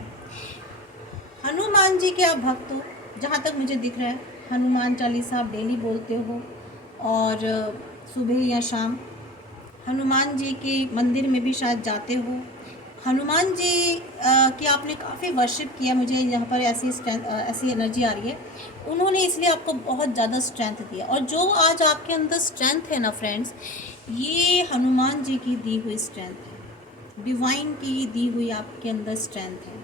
हनुमान जी के आप भक्त हो, जहाँ तक मुझे दिख रहा है। हनुमान चालीसा आप डेली बोलते हो, और सुबह या शाम हनुमान जी के मंदिर में भी शायद जाते हो। हनुमान जी की आपने काफ़ी वर्शिप किया, मुझे यहाँ पर ऐसी एनर्जी आ रही है। उन्होंने इसलिए आपको बहुत ज़्यादा स्ट्रेंथ दिया, और जो आज आपके अंदर स्ट्रेंथ है ना फ्रेंड्स, ये हनुमान जी की दी हुई स्ट्रेंथ है, डिवाइन की दी हुई आपके अंदर स्ट्रेंथ है,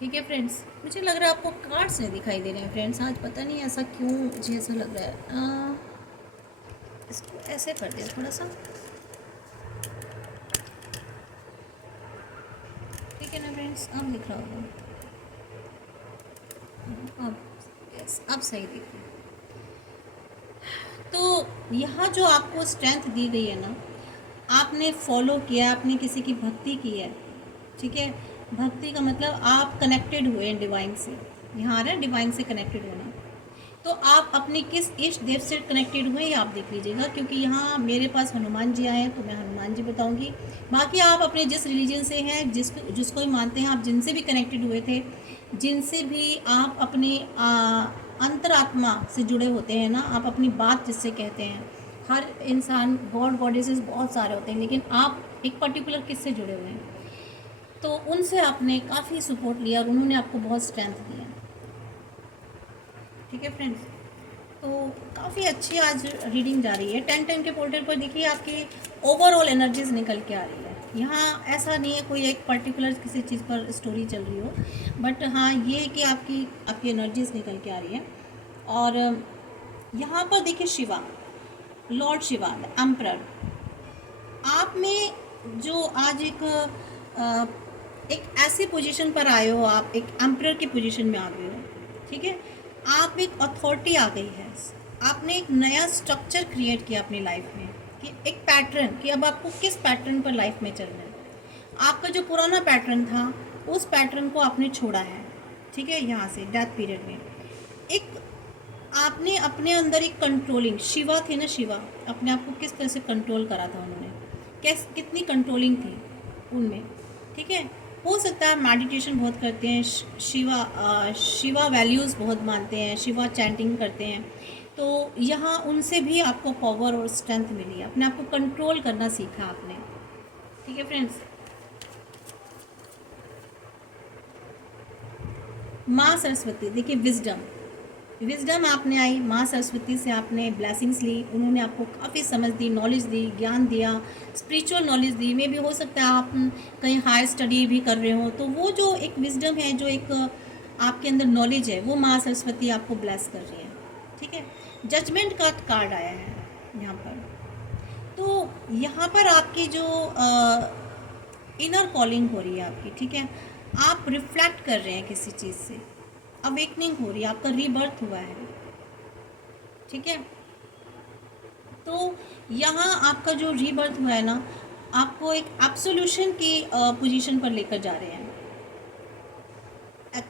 ठीक है फ्रेंड्स। मुझे लग रहा है आपको कार्ड्स नहीं दिखाई दे रहे हैं फ्रेंड्स आज, पता नहीं ऐसा क्यों मुझे ऐसा लग रहा है। इसको ऐसे कर दिया थोड़ा सा, ठीक है ना फ्रेंड्स, अब दिख रहा होगा, अब यस, अब सही दिख रहा है। तो यहाँ जो आपको स्ट्रेंथ दी गई है ना, आपने फॉलो किया, आपने किसी की भक्ति की है, ठीक है। भक्ति का मतलब आप कनेक्टेड हुए हैं डिवाइन से, यहाँ आ रहा है डिवाइन से कनेक्टेड होना। तो आप अपने किस इष्ट देव से कनेक्टेड हुए ये आप देख लीजिएगा, क्योंकि यहाँ मेरे पास हनुमान जी आए हैं तो मैं हनुमान जी बताऊंगी। बाकी आप अपने जिस रिलीजन से हैं, जिसको भी मानते हैं, आप जिनसे भी कनेक्टेड हुए थे, जिनसे भी आप अपने अंतरात्मा से जुड़े होते हैं ना, आप अपनी बात जिससे कहते हैं। हर इंसान गॉड गॉडेसेस बहुत सारे होते हैं, लेकिन आप एक पर्टिकुलर किससे जुड़े हुए हैं, तो उनसे आपने काफ़ी सपोर्ट लिया और उन्होंने आपको बहुत स्ट्रेंथ दिया, ठीक है फ्रेंड्स। तो काफ़ी अच्छी आज रीडिंग जा रही है। 10-10 के पोर्टल पर देखिए आपकी ओवरऑल एनर्जीज निकल के आ रही है। यहाँ ऐसा नहीं है कोई एक पर्टिकुलर किसी चीज़ पर स्टोरी चल रही हो, बट हाँ ये है कि आपकी एनर्जीज निकल के आ रही है। और यहाँ पर देखिए Shiva, Lord Shiva the emperor, आप में जो आज एक ऐसी पोजीशन पर आए हो, आप एक एम्परर की पोजीशन में आ गए हो, ठीक है। आप एक अथॉरिटी आ गई है, आपने एक नया स्ट्रक्चर क्रिएट किया अपनी लाइफ में, कि एक पैटर्न, कि अब आपको किस पैटर्न पर लाइफ में चलना है। आपका जो पुराना पैटर्न था, उस पैटर्न को आपने छोड़ा है, ठीक है। यहाँ से डेथ पीरियड में एक आपने अपने अंदर एक कंट्रोलिंग, शिवा थे ना, शिवा अपने आप को किस तरह से कंट्रोल करा था उन्होंने, कितनी कंट्रोलिंग थी उनमें, ठीक है। हो सकता है मेडिटेशन बहुत करते हैं, शिवा वैल्यूज़ बहुत मानते हैं, शिवा चैंटिंग करते हैं, तो यहाँ उनसे भी आपको पावर और स्ट्रेंथ मिली है, अपने आप को कंट्रोल करना सीखा आपने, ठीक है फ्रेंड्स। माँ सरस्वती, देखिए विजडम आपने आई, माँ सरस्वती से आपने ब्लेसिंग्स ली, उन्होंने आपको काफ़ी समझ दी, नॉलेज दी, ज्ञान दिया, स्पिरिचुअल नॉलेज दी। मे भी हो सकता है आप कहीं हायर स्टडी भी कर रहे हो, तो वो जो एक विजडम है, जो एक आपके अंदर नॉलेज है, वो माँ सरस्वती आपको ब्लेस कर रही है, ठीक है। जजमेंट का कार्ड आया है यहाँ पर, तो यहाँ पर आपकी जो इनर कॉलिंग हो रही है आपकी, ठीक है। आप रिफ्लेक्ट कर रहे हैं किसी चीज़ से, अवेकनिंग हो रही है, आपका रीबर्थ हुआ है, ठीक है। तो यहाँ आपका जो रीबर्थ हुआ है ना, आपको एक एब्सोल्यूशन की पोजीशन पर लेकर जा रहे हैं।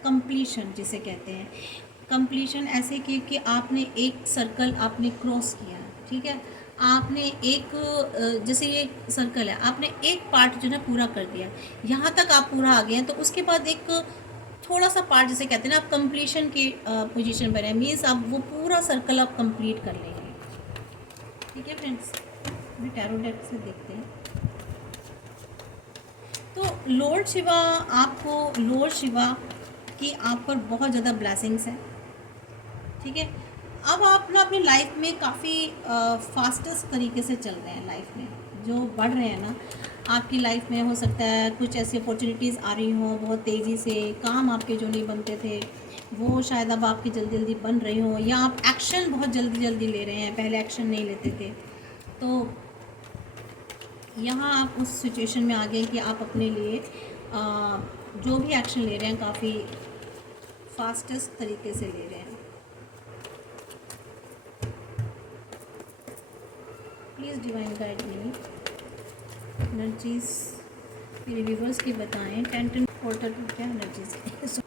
कंप्लीशन जिसे कहते हैं, कंप्लीशन ऐसे कि आपने एक सर्कल आपने क्रॉस किया, ठीक है। आपने एक जैसे ये सर्कल है, आपने एक पार्ट जो है पूरा कर दिया, यहाँ तक आप पूरा आ गए हैं। तो उसके बाद एक थोड़ा सा पार्ट जिसे कहते हैं ना, आप कंप्लीशन की पोजीशन पर है, मीन्स आप वो पूरा सर्कल आप कंप्लीट कर लेंगे। ठीक है फ्रेंड्स, अभी टैरो डेक से देखते हैं। तो लॉर्ड शिवा, आपको लॉर्ड शिवा की आप पर बहुत ज़्यादा ब्लेसिंग्स हैं। ठीक है, अब आप ना अपनी लाइफ में काफ़ी फास्टेस्ट तरीके से चल रहे हैं, लाइफ में जो बढ़ रहे हैं ना आपकी लाइफ में। हो सकता है कुछ ऐसी अपॉर्चुनिटीज़ आ रही हों बहुत तेज़ी से, काम आपके जो नहीं बनते थे वो शायद अब आपके जल्दी जल्दी बन रहे हों, या आप एक्शन बहुत जल्दी जल्दी ले रहे हैं, पहले एक्शन नहीं लेते थे। तो यहाँ आप उस सिचुएशन में आ गए कि आप अपने लिए जो भी एक्शन ले रहे हैं काफ़ी फास्टेस्ट तरीके से ले रहे हैं। Please divine guide me, energies मेरे व्यूवर्स की बताएं। 10 पोर्टल क्या एनर्जीज है।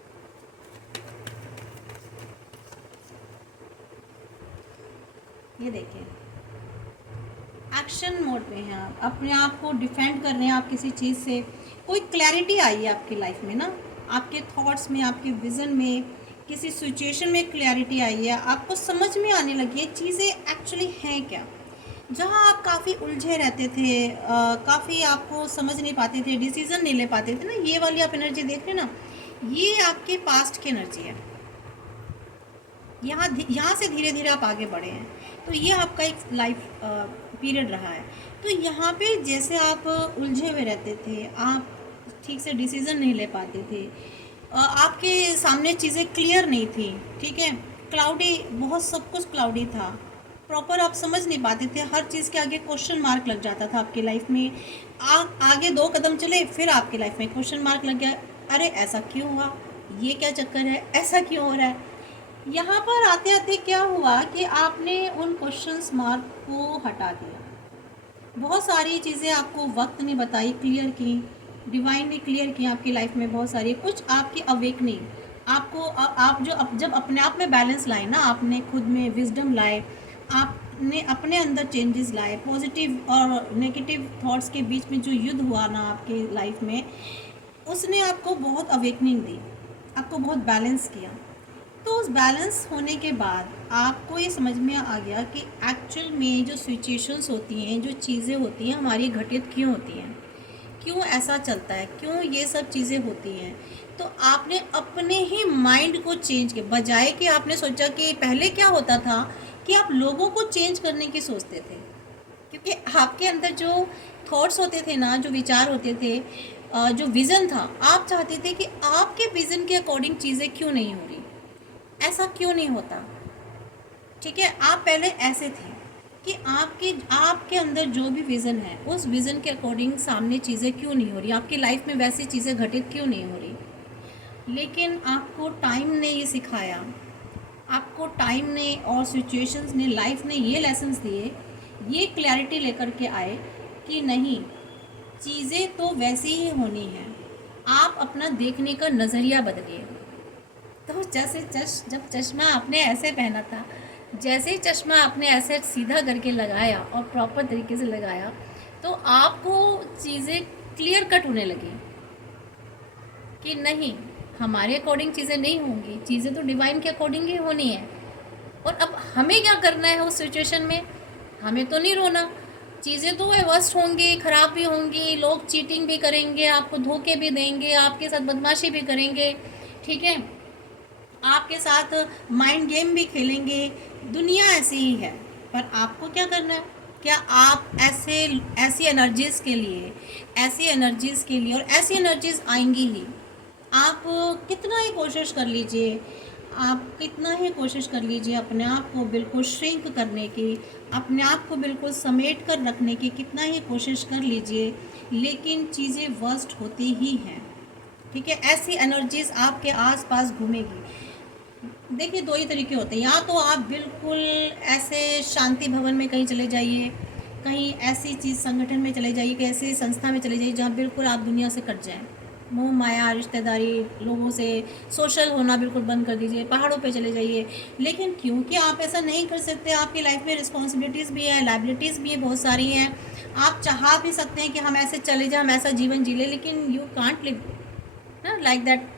ये देखें, एक्शन मोड में हैं आप, अपने आप को डिफेंड कर रहे हैं आप किसी चीज़ से। कोई क्लैरिटी आई है आपकी लाइफ में ना, आपके थॉट्स में, आपके विज़न में, किसी सिचुएशन में क्लैरिटी आई है, आपको समझ में आने लगी है चीज़ें एक्चुअली हैं क्या। जहाँ आप काफ़ी उलझे रहते थे, काफ़ी आपको समझ नहीं पाते थे, डिसीज़न नहीं ले पाते थे ना, ये वाली आप एनर्जी देख रहे हैं ना, ये आपके पास्ट की एनर्जी है। यहाँ से धीरे धीरे आप आगे बढ़े हैं, तो ये आपका एक लाइफ पीरियड रहा है। तो यहाँ पे जैसे आप उलझे हुए रहते थे, आप ठीक से डिसीज़न नहीं ले पाते थे, आपके सामने चीज़ें क्लियर नहीं थी, ठीक है, क्लाउडी, बहुत सब कुछ क्लाउडी था, प्रॉपर आप समझ नहीं पाते थे, हर चीज़ के आगे क्वेश्चन मार्क लग जाता था आपकी लाइफ में। आगे 2 कदम चले फिर आपकी लाइफ में क्वेश्चन मार्क लग गया, अरे ऐसा क्यों हुआ, ये क्या चक्कर है, ऐसा क्यों हो रहा है। यहाँ पर आते आते क्या हुआ कि आपने उन क्वेश्चंस मार्क को हटा दिया। बहुत सारी चीज़ें आपको वक्त ने बताई, क्लियर की, डिवाइन ने क्लियर की आपकी लाइफ में बहुत सारी, कुछ आपकी अवेकनिंग आपको आप जब अपने आप में बैलेंस लाए ना, आपने खुद में विजडम लाए, आपने अपने अंदर चेंजेस लाए, पॉजिटिव और नेगेटिव थॉट्स के बीच में जो युद्ध हुआ ना आपकी लाइफ में, उसने आपको बहुत अवेकनिंग दी, आपको बहुत बैलेंस किया। तो उस बैलेंस होने के बाद आपको ये समझ में आ गया कि एक्चुअल में जो सिचुएशंस होती हैं, जो चीज़ें होती हैं हमारी घटित क्यों होती हैं, क्यों ऐसा चलता है, क्यों ये सब चीज़ें होती हैं। तो आपने अपने ही माइंड को चेंज किया, बजाय कि आपने सोचा कि पहले क्या होता था कि आप लोगों को चेंज करने की सोचते थे, क्योंकि आपके अंदर जो थॉट्स होते थे ना, जो विचार होते थे, जो विज़न था, आप चाहते थे कि आपके विज़न के अकॉर्डिंग चीज़ें क्यों नहीं हो रही, ऐसा क्यों नहीं होता। ठीक है, आप पहले ऐसे थे कि आपके अंदर जो भी विज़न है उस विज़न के अकॉर्डिंग सामने चीज़ें क्यों नहीं हो रही, आपकी लाइफ में वैसी चीज़ें घटित क्यों नहीं हो रही। लेकिन आपको टाइम ने ये सिखाया, आपको टाइम ने और सिचुएशंस ने, लाइफ ने ये लेसन्स दिए, ये क्लैरिटी लेकर के आए कि नहीं, चीज़ें तो वैसी ही होनी हैं, आप अपना देखने का नज़रिया बदलिए। तो जैसे जब चश्मा आपने ऐसे पहना था, जैसे ही चश्मा आपने ऐसे सीधा करके लगाया और प्रॉपर तरीके से लगाया, तो आपको चीज़ें क्लियर कट होने लगी कि नहीं, हमारे अकॉर्डिंग चीज़ें नहीं होंगी, चीज़ें तो डिवाइन के अकॉर्डिंग ही होनी है। और अब हमें क्या करना है उस सिचुएशन में, हमें तो नहीं रोना, चीज़ें तो वर्स्ट होंगी, ख़राब भी होंगी, लोग चीटिंग भी करेंगे, आपको धोखे भी देंगे, आपके साथ बदमाशी भी करेंगे, ठीक है, आपके साथ माइंड गेम भी खेलेंगे, दुनिया ऐसी ही है। पर आपको क्या करना है, क्या आप ऐसी एनर्जीज़ के लिए, और ऐसी एनर्जीज़ आएंगी ही, आप कितना ही कोशिश कर लीजिए, अपने आप को बिल्कुल श्रिंक करने की, अपने आप को बिल्कुल समेट कर रखने की कितना ही कोशिश कर लीजिए, लेकिन चीज़ें वर्स्ट होती ही हैं। ठीक है, ऐसी एनर्जीज़ आपके आसपास घूमेगी। देखिए, 2 ही तरीके होते हैं। या तो आप बिल्कुल ऐसे शांति भवन में कहीं चले जाइए, कहीं ऐसी चीज़ संगठन में चले जाइए, कि ऐसी संस्था में चले जाइए जहाँ बिल्कुल आप दुनिया से कट जाएँ। मोह माया, रिश्तेदारी, लोगों से सोशल होना बिल्कुल बंद कर दीजिए, पहाड़ों पे चले जाइए। लेकिन क्योंकि आप ऐसा नहीं कर सकते, आपकी लाइफ में रिस्पॉन्सिबिलिटीज़ भी है, लायबिलिटीज़ भी है, बहुत सारी हैं। आप चाह भी सकते हैं कि हम ऐसे चले जाएँ, हम ऐसा जीवन जी लें, लेकिन you can't live like that.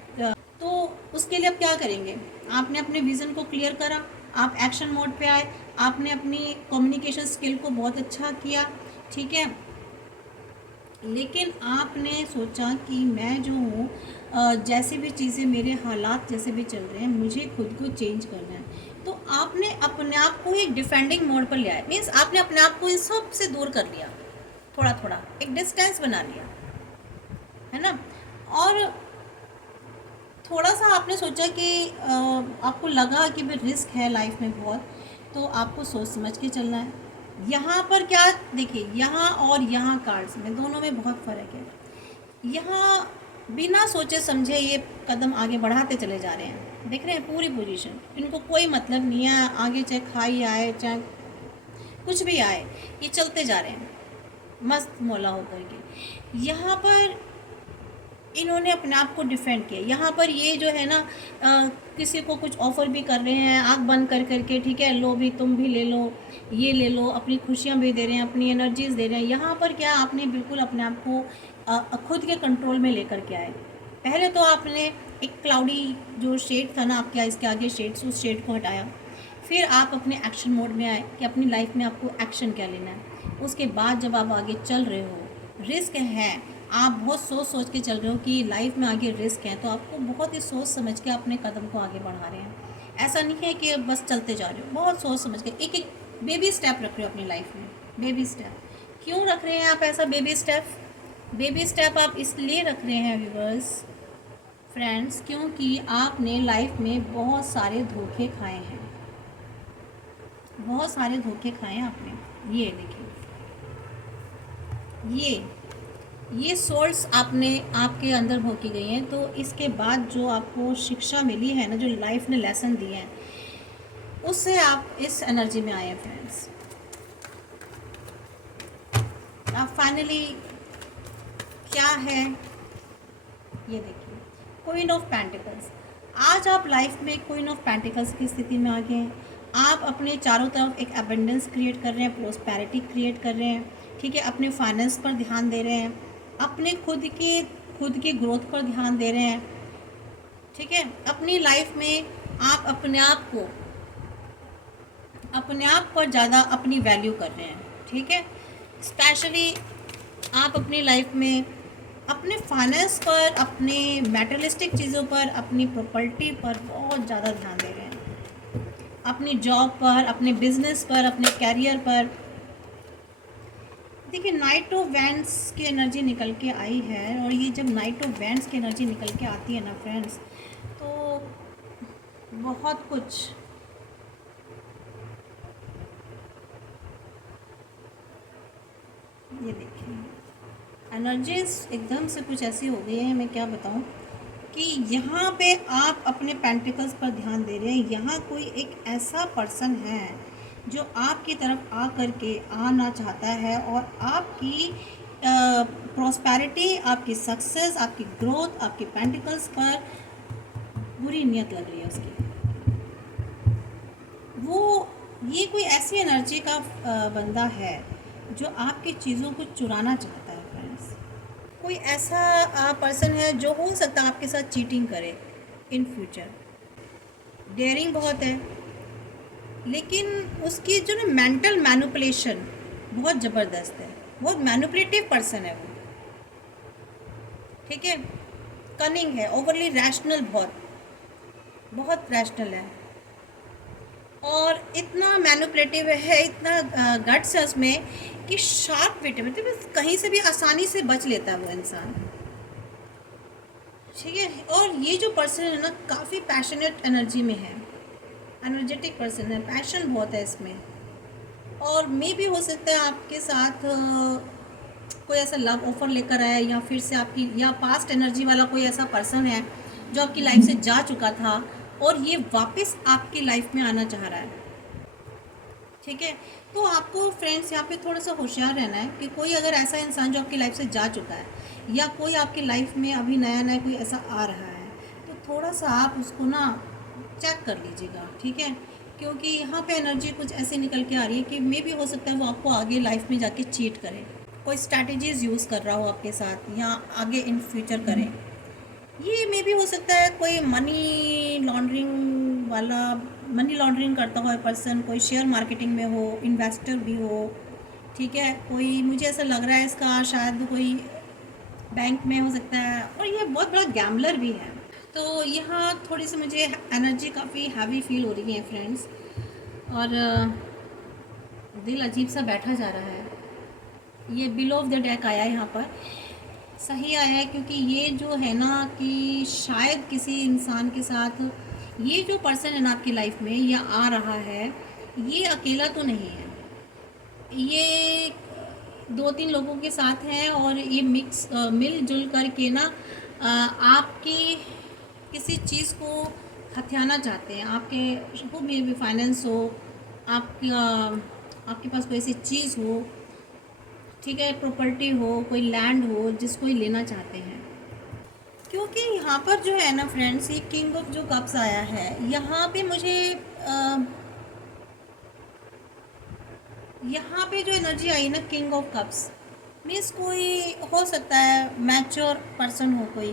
तो उसके लिए आप क्या करेंगे? आपने अपने विज़न को क्लियर करा, आप एक्शन मोड पे आए, आपने अपनी कम्युनिकेशन स्किल को बहुत अच्छा किया, ठीक है। लेकिन आपने सोचा कि मैं जो हूँ, जैसे भी चीज़ें, मेरे हालात जैसे भी चल रहे हैं, मुझे खुद को चेंज करना है। तो आपने अपने आप को एक डिफेंडिंग मोड पर लिया, मीन्स आपने अपने आप को इन सब से दूर कर लिया, थोड़ा थोड़ा एक डिस्टेंस बना लिया, है ना। और थोड़ा सा आपने सोचा कि आपको लगा कि भाई रिस्क है लाइफ में बहुत, तो आपको सोच समझ के चलना है। यहाँ पर क्या, देखिए, यहाँ और यहाँ कार्ड्स में, दोनों में बहुत फ़र्क है। यहाँ बिना सोचे समझे ये कदम आगे बढ़ाते चले जा रहे हैं, देख रहे हैं पूरी पोजीशन, इनको कोई मतलब नहीं है आगे, चाहे खाई आए चाहे कुछ भी आए, ये चलते जा रहे हैं मस्त मौला होकर के। यहाँ पर इन्होंने अपने आप को डिफेंड किया। यहाँ पर ये जो है ना, किसी को कुछ ऑफ़र भी कर रहे हैं आँख बंद कर करके, ठीक है, लो भी, तुम भी ले लो, ये ले लो, अपनी खुशियाँ भी दे रहे हैं, अपनी एनर्जीज़ दे रहे हैं। यहाँ पर क्या, आपने बिल्कुल अपने आप को खुद के कंट्रोल में लेकर के आए। पहले तो आपने एक क्लाउडी जो शेड था ना आपके आइज़ के आगे, शेड्स, उस शेड को हटाया। फिर आप अपने एक्शन मोड में आए कि अपनी लाइफ में आपको एक्शन क्या लेना है। उसके बाद जब आप आगे चल रहे हो, रिस्क है, आप बहुत सोच सोच के चल रहे हो कि लाइफ में आगे रिस्क है, तो आपको बहुत ही सोच समझ के अपने कदम को आगे बढ़ा रहे हैं। ऐसा नहीं है कि बस चलते जा रहे हो, बहुत सोच समझ के एक एक बेबी स्टेप रख रहे हो अपनी लाइफ में। बेबी स्टेप क्यों रख रहे हैं आप ऐसा बेबी स्टेप? बेबी स्टेप आप इसलिए रख रहे हैं व्यूअर्स, फ्रेंड्स, क्योंकि आपने लाइफ में बहुत सारे धोखे खाए हैं, बहुत सारे धोखे खाए हैं आपने। ये देखिए, ये सोल्स आपने, आपके अंदर भोंकी गई हैं। तो इसके बाद जो आपको शिक्षा मिली है ना, जो लाइफ ने लेसन दिए हैं, उससे आप इस एनर्जी में आए हैं फ्रेंड्स। आप फाइनली क्या है, ये देखिए, क्वीन ऑफ पेंटिकल्स। आज आप लाइफ में क्वीन ऑफ पेंटिकल्स की स्थिति में आ गए हैं। आप अपने चारों तरफ एक एबंडेंस क्रिएट कर रहे हैं, प्रोस्पेरिटी क्रिएट कर रहे हैं, ठीक है, अपने फाइनेंस पर ध्यान दे रहे हैं, अपने खुद की ग्रोथ पर ध्यान दे रहे हैं, ठीक है। अपनी लाइफ में आप अपने आप पर ज़्यादा अपनी वैल्यू कर रहे हैं, ठीक है। स्पेशली आप अपनी लाइफ में अपने फाइनेंस पर, अपने मैटेरियलिस्टिक चीज़ों पर, अपनी प्रॉपर्टी पर बहुत ज़्यादा ध्यान दे रहे हैं, अपनी जॉब पर, अपने बिजनेस पर, अपने कैरियर पर। देखिए, नाइट ऑफ वैंड्स की एनर्जी निकल के आई है, और ये जब नाइट ऑफ वैंड्स की एनर्जी निकल के आती है ना फ्रेंड्स, तो बहुत कुछ, ये देखिए, एनर्जीज एकदम से कुछ ऐसी हो गई है, मैं क्या बताऊं, कि यहाँ पे आप अपने पेंटिकल्स पर ध्यान दे रहे हैं। यहाँ कोई एक ऐसा पर्सन है जो आपकी तरफ आ करके आना चाहता है, और आपकी प्रॉस्पेरिटी, आपकी सक्सेस, आपकी ग्रोथ, आपके पेंटिकल्स पर बुरी नीयत लग रही है उसकी। वो, ये कोई ऐसी एनर्जी का बंदा है जो आपकी चीज़ों को चुराना चाहता है फ्रेंड्स। कोई ऐसा पर्सन है जो हो सकता है आपके साथ चीटिंग करे इन फ्यूचर। डेयरिंग बहुत है, लेकिन उसकी जो ना मेंटल मैनिपुलेशन बहुत ज़बरदस्त है, बहुत मैनिपुलेटिव पर्सन है वो, ठीक है। कनिंग है, ओवरली रैशनल, बहुत बहुत रैशनल है, और इतना मैनिपुलेटिव है, इतना गट्स है उसमें कि शार्प विट, मतलब कहीं से भी आसानी से बच लेता है वो इंसान, ठीक है। और ये जो पर्सन है ना, काफ़ी पैशनेट एनर्जी में है, एनर्जेटिक पर्सन है, पैशन बहुत है इसमें। और मे भी हो सकता है आपके साथ कोई ऐसा लव ऑफर लेकर आया, या फिर से आपकी, या पास्ट एनर्जी वाला कोई ऐसा पर्सन है जो आपकी लाइफ से जा चुका था, और ये वापस आपकी लाइफ में आना चाह रहा है। ठीक है, तो आपको फ्रेंड्स यहाँ पे थोड़ा सा होशियार रहना है कि कोई अगर ऐसा इंसान जो आपकी लाइफ से जा चुका है, या कोई आपकी लाइफ में अभी नया नया कोई ऐसा आ रहा है, तो थोड़ा सा आप उसको ना चेक कर लीजिएगा। ठीक है, क्योंकि यहाँ पे एनर्जी कुछ ऐसे निकल के आ रही है कि मे भी हो सकता है वो आपको आगे लाइफ में जाके चीट करे, कोई स्ट्रैटेजीज़ यूज़ कर रहा हो आपके साथ, या आगे इन फ्यूचर करें। ये मे भी हो सकता है कोई मनी लॉन्ड्रिंग वाला, मनी लॉन्ड्रिंग करता हुआ पर्सन, कोई शेयर मार्केटिंग में हो, इन्वेस्टर भी हो। ठीक है, कोई मुझे ऐसा लग रहा है इसका शायद कोई बैंक में हो सकता है, और ये बहुत बड़ा गैम्बलर भी है। तो यहाँ थोड़ी सी मुझे एनर्जी काफ़ी हैवी फील हो रही है फ्रेंड्स, और दिल अजीब सा बैठा जा रहा है। ये बिलो ऑफ द डेक आया है यहाँ पर, सही आया है, क्योंकि ये जो है ना कि शायद किसी इंसान के साथ ये जो पर्सन है ना आपकी लाइफ में या आ रहा है, ये अकेला तो नहीं है, ये दो तीन लोगों के साथ हैं, और ये मिलजुल करके ना आपकी किसी चीज़ को हथियाना चाहते हैं। आपके वो मे भी फाइनेंस हो, आपका आपके पास कोई ऐसी चीज़ हो, ठीक है, प्रॉपर्टी हो, कोई लैंड हो, जिसको ये लेना चाहते हैं। क्योंकि यहाँ पर जो है ना फ्रेंड्स, ये किंग ऑफ जो कप्स आया है, यहाँ पे मुझे यहाँ पे जो एनर्जी आई ना किंग ऑफ कप्स मीन्स कोई हो सकता है मैच्योर पर्सन हो कोई।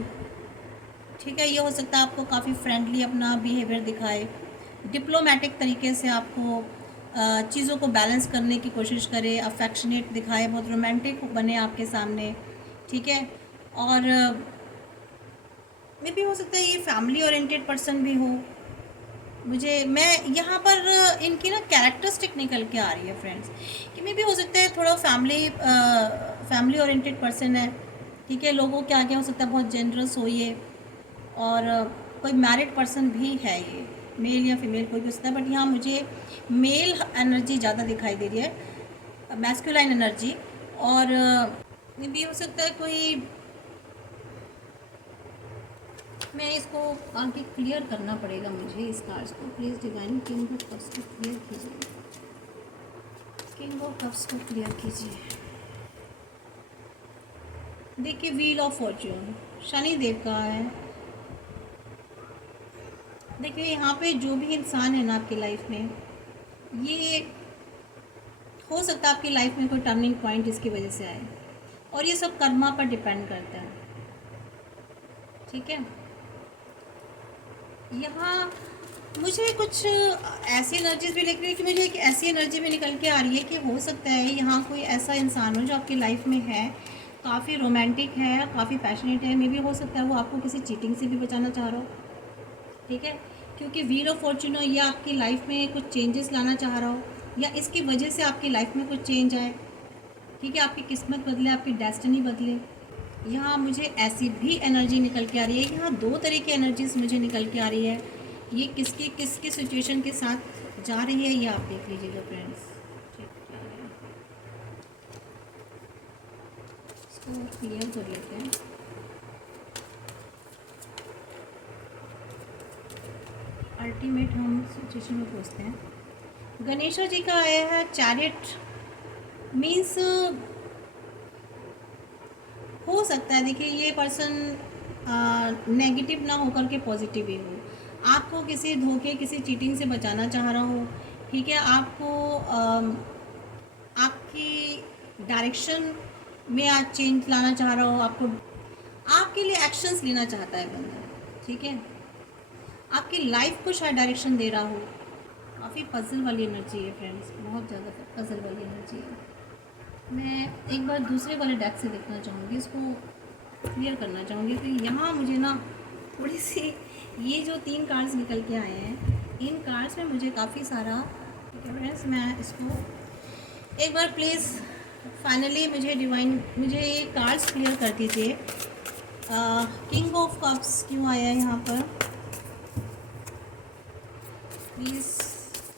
ठीक है, ये हो सकता है आपको काफ़ी फ्रेंडली अपना बिहेवियर दिखाए, डिप्लोमेटिक तरीके से आपको चीज़ों को बैलेंस करने की कोशिश करे, अफेक्शनेट दिखाए, बहुत रोमांटिक बने आपके सामने। ठीक है, और मे भी हो सकता है ये फैमिली ओरिएंटेड पर्सन भी हो। मैं यहाँ पर इनकी ना कैरेक्टरिस्टिक निकल के आ रही है फ्रेंड्स, कि मे भी हो सकता है थोड़ा फैमिली ओरिएंटेड पर्सन है। ठीक है, लोगों के आगे हो सकता है बहुत जेनरस हो ये, और कोई मैरिड पर्सन भी है, ये मेल या फीमेल कोई भी हो सकता है, बट यहाँ मुझे मेल एनर्जी ज़्यादा दिखाई दे रही है, मैस्कुलाइन एनर्जी। और मे भी हो सकता है कोई, मैं इसको आगे क्लियर करना पड़ेगा मुझे इस कार्ड्स को। Please divine king of cups को क्लियर कीजिए, किंग ऑफ कप्स को क्लियर कीजिए। देखिए wheel of Fortune Shani Dev का है। देखिए यहाँ पे जो भी इंसान है ना आपकी लाइफ में, ये हो सकता है आपकी लाइफ में कोई टर्निंग पॉइंट इसकी वजह से आए, और ये सब कर्मा पर डिपेंड करता है। ठीक है, यहाँ मुझे कुछ ऐसी एनर्जीज भी लग रही है कि मुझे एक ऐसी एनर्जी भी निकल के आ रही है कि हो सकता है यहाँ कोई ऐसा इंसान हो जो आपकी लाइफ में है, काफ़ी रोमांटिक है, काफ़ी पैशनेट है, मे भी हो सकता है वो आपको किसी चीटिंग से भी बचाना चाह रहा हो। ठीक है, क्योंकि व्हील ऑफ फॉर्च्यून ये आपकी लाइफ में कुछ चेंजेस लाना चाह रहा हो, या इसकी वजह से आपकी लाइफ में कुछ चेंज आए। ठीक है, आपकी किस्मत बदले, आपकी डेस्टिनी बदले। यहाँ मुझे ऐसी भी एनर्जी निकल के आ रही है, यहाँ दो तरह की एनर्जीज मुझे निकल के आ रही है। ये किसकी सिचुएशन के साथ जा रही है ये आप देख लीजिएगा फ्रेंड्स। इसको क्लियर कर लेते हैं। अल्टीमेट हम सिचुएशन में पूछते हैं। गणेशा जी का आया है चैरिट, मीन्स हो सकता है, देखिए ये पर्सन नेगेटिव ना होकर के पॉजिटिव ही हो, आपको किसी धोखे, किसी चीटिंग से बचाना चाह रहा हो। ठीक है, आपको आपकी डायरेक्शन में आज चेंज लाना चाह रहा हो, आपको आपके लिए एक्शंस लेना चाहता है बंदा। ठीक है, आपकी लाइफ को शायद डायरेक्शन दे रहा हो। काफ़ी पजल वाली एनर्जी है फ्रेंड्स, बहुत ज़्यादा पजल वाली एनर्जी है। मैं एक बार दूसरे वाले डेक से देखना चाहूँगी, इसको क्लियर करना चाहूँगी। तो यहाँ मुझे ना थोड़ी सी ये जो 3 कार्ड्स निकल के आए हैं, इन कार्ड्स में मुझे काफ़ी सारा, ठीक है फ्रेंड्स, मैं इसको एक बार प्लीज़ फाइनली मुझे डिवाइन मुझे ये कार्ड्स क्लियर कर दीजिए। किंग ऑफ कप्स क्यों आया है यहाँ पर, please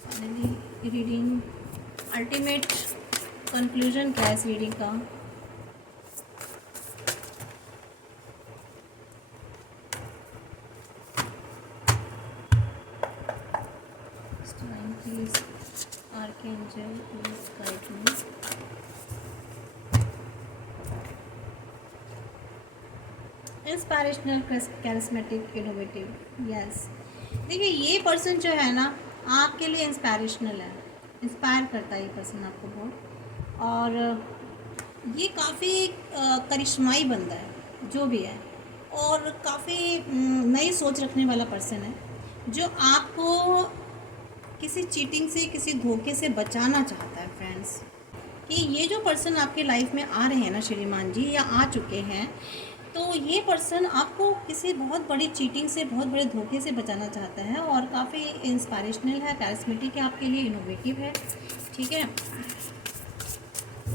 finally reading, ultimate conclusion क्या है इस रीडिंग का। Please archangel please guide me. Inspirational, charismatic, innovative, yes. देखिए ये पर्सन जो है ना आपके लिए इंस्पायरेशनल है, इंस्पायर करता है ये पर्सन आपको बहुत। और ये काफ़ी करिश्माई बंदा है जो भी है, और काफ़ी नई सोच रखने वाला पर्सन है जो आपको किसी चीटिंग से, किसी धोखे से बचाना चाहता है फ्रेंड्स। कि ये जो पर्सन आपके लाइफ में आ रहे हैं ना श्रीमान जी, या आ चुके हैं, तो ये पर्सन आपको किसी बहुत बड़ी चीटिंग से, बहुत बड़े धोखे से बचाना चाहता है, और काफ़ी इंस्पायरेशनल है, कैरिस्मेटिक है, आपके लिए इनोवेटिव है। ठीक है,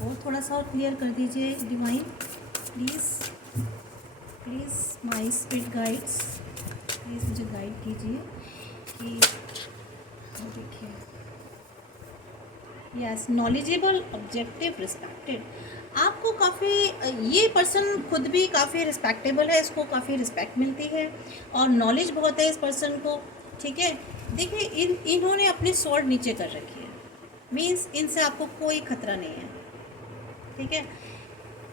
और थोड़ा सा और क्लियर कर दीजिए divine please, please my spirit guides, please मुझे गाइड कीजिए कि देखिए, यस, नॉलेजेबल, ऑब्जेक्टिव, रिस्पेक्टेड। आपको काफ़ी, ये पर्सन खुद भी काफ़ी रिस्पेक्टेबल है, इसको काफ़ी रिस्पेक्ट मिलती है और नॉलेज बहुत है इस पर्सन को। ठीक है, देखिए इन्होंने अपनी स्वॉर्ड नीचे कर रखी है, मीन्स इनसे आपको कोई खतरा नहीं है। ठीक है,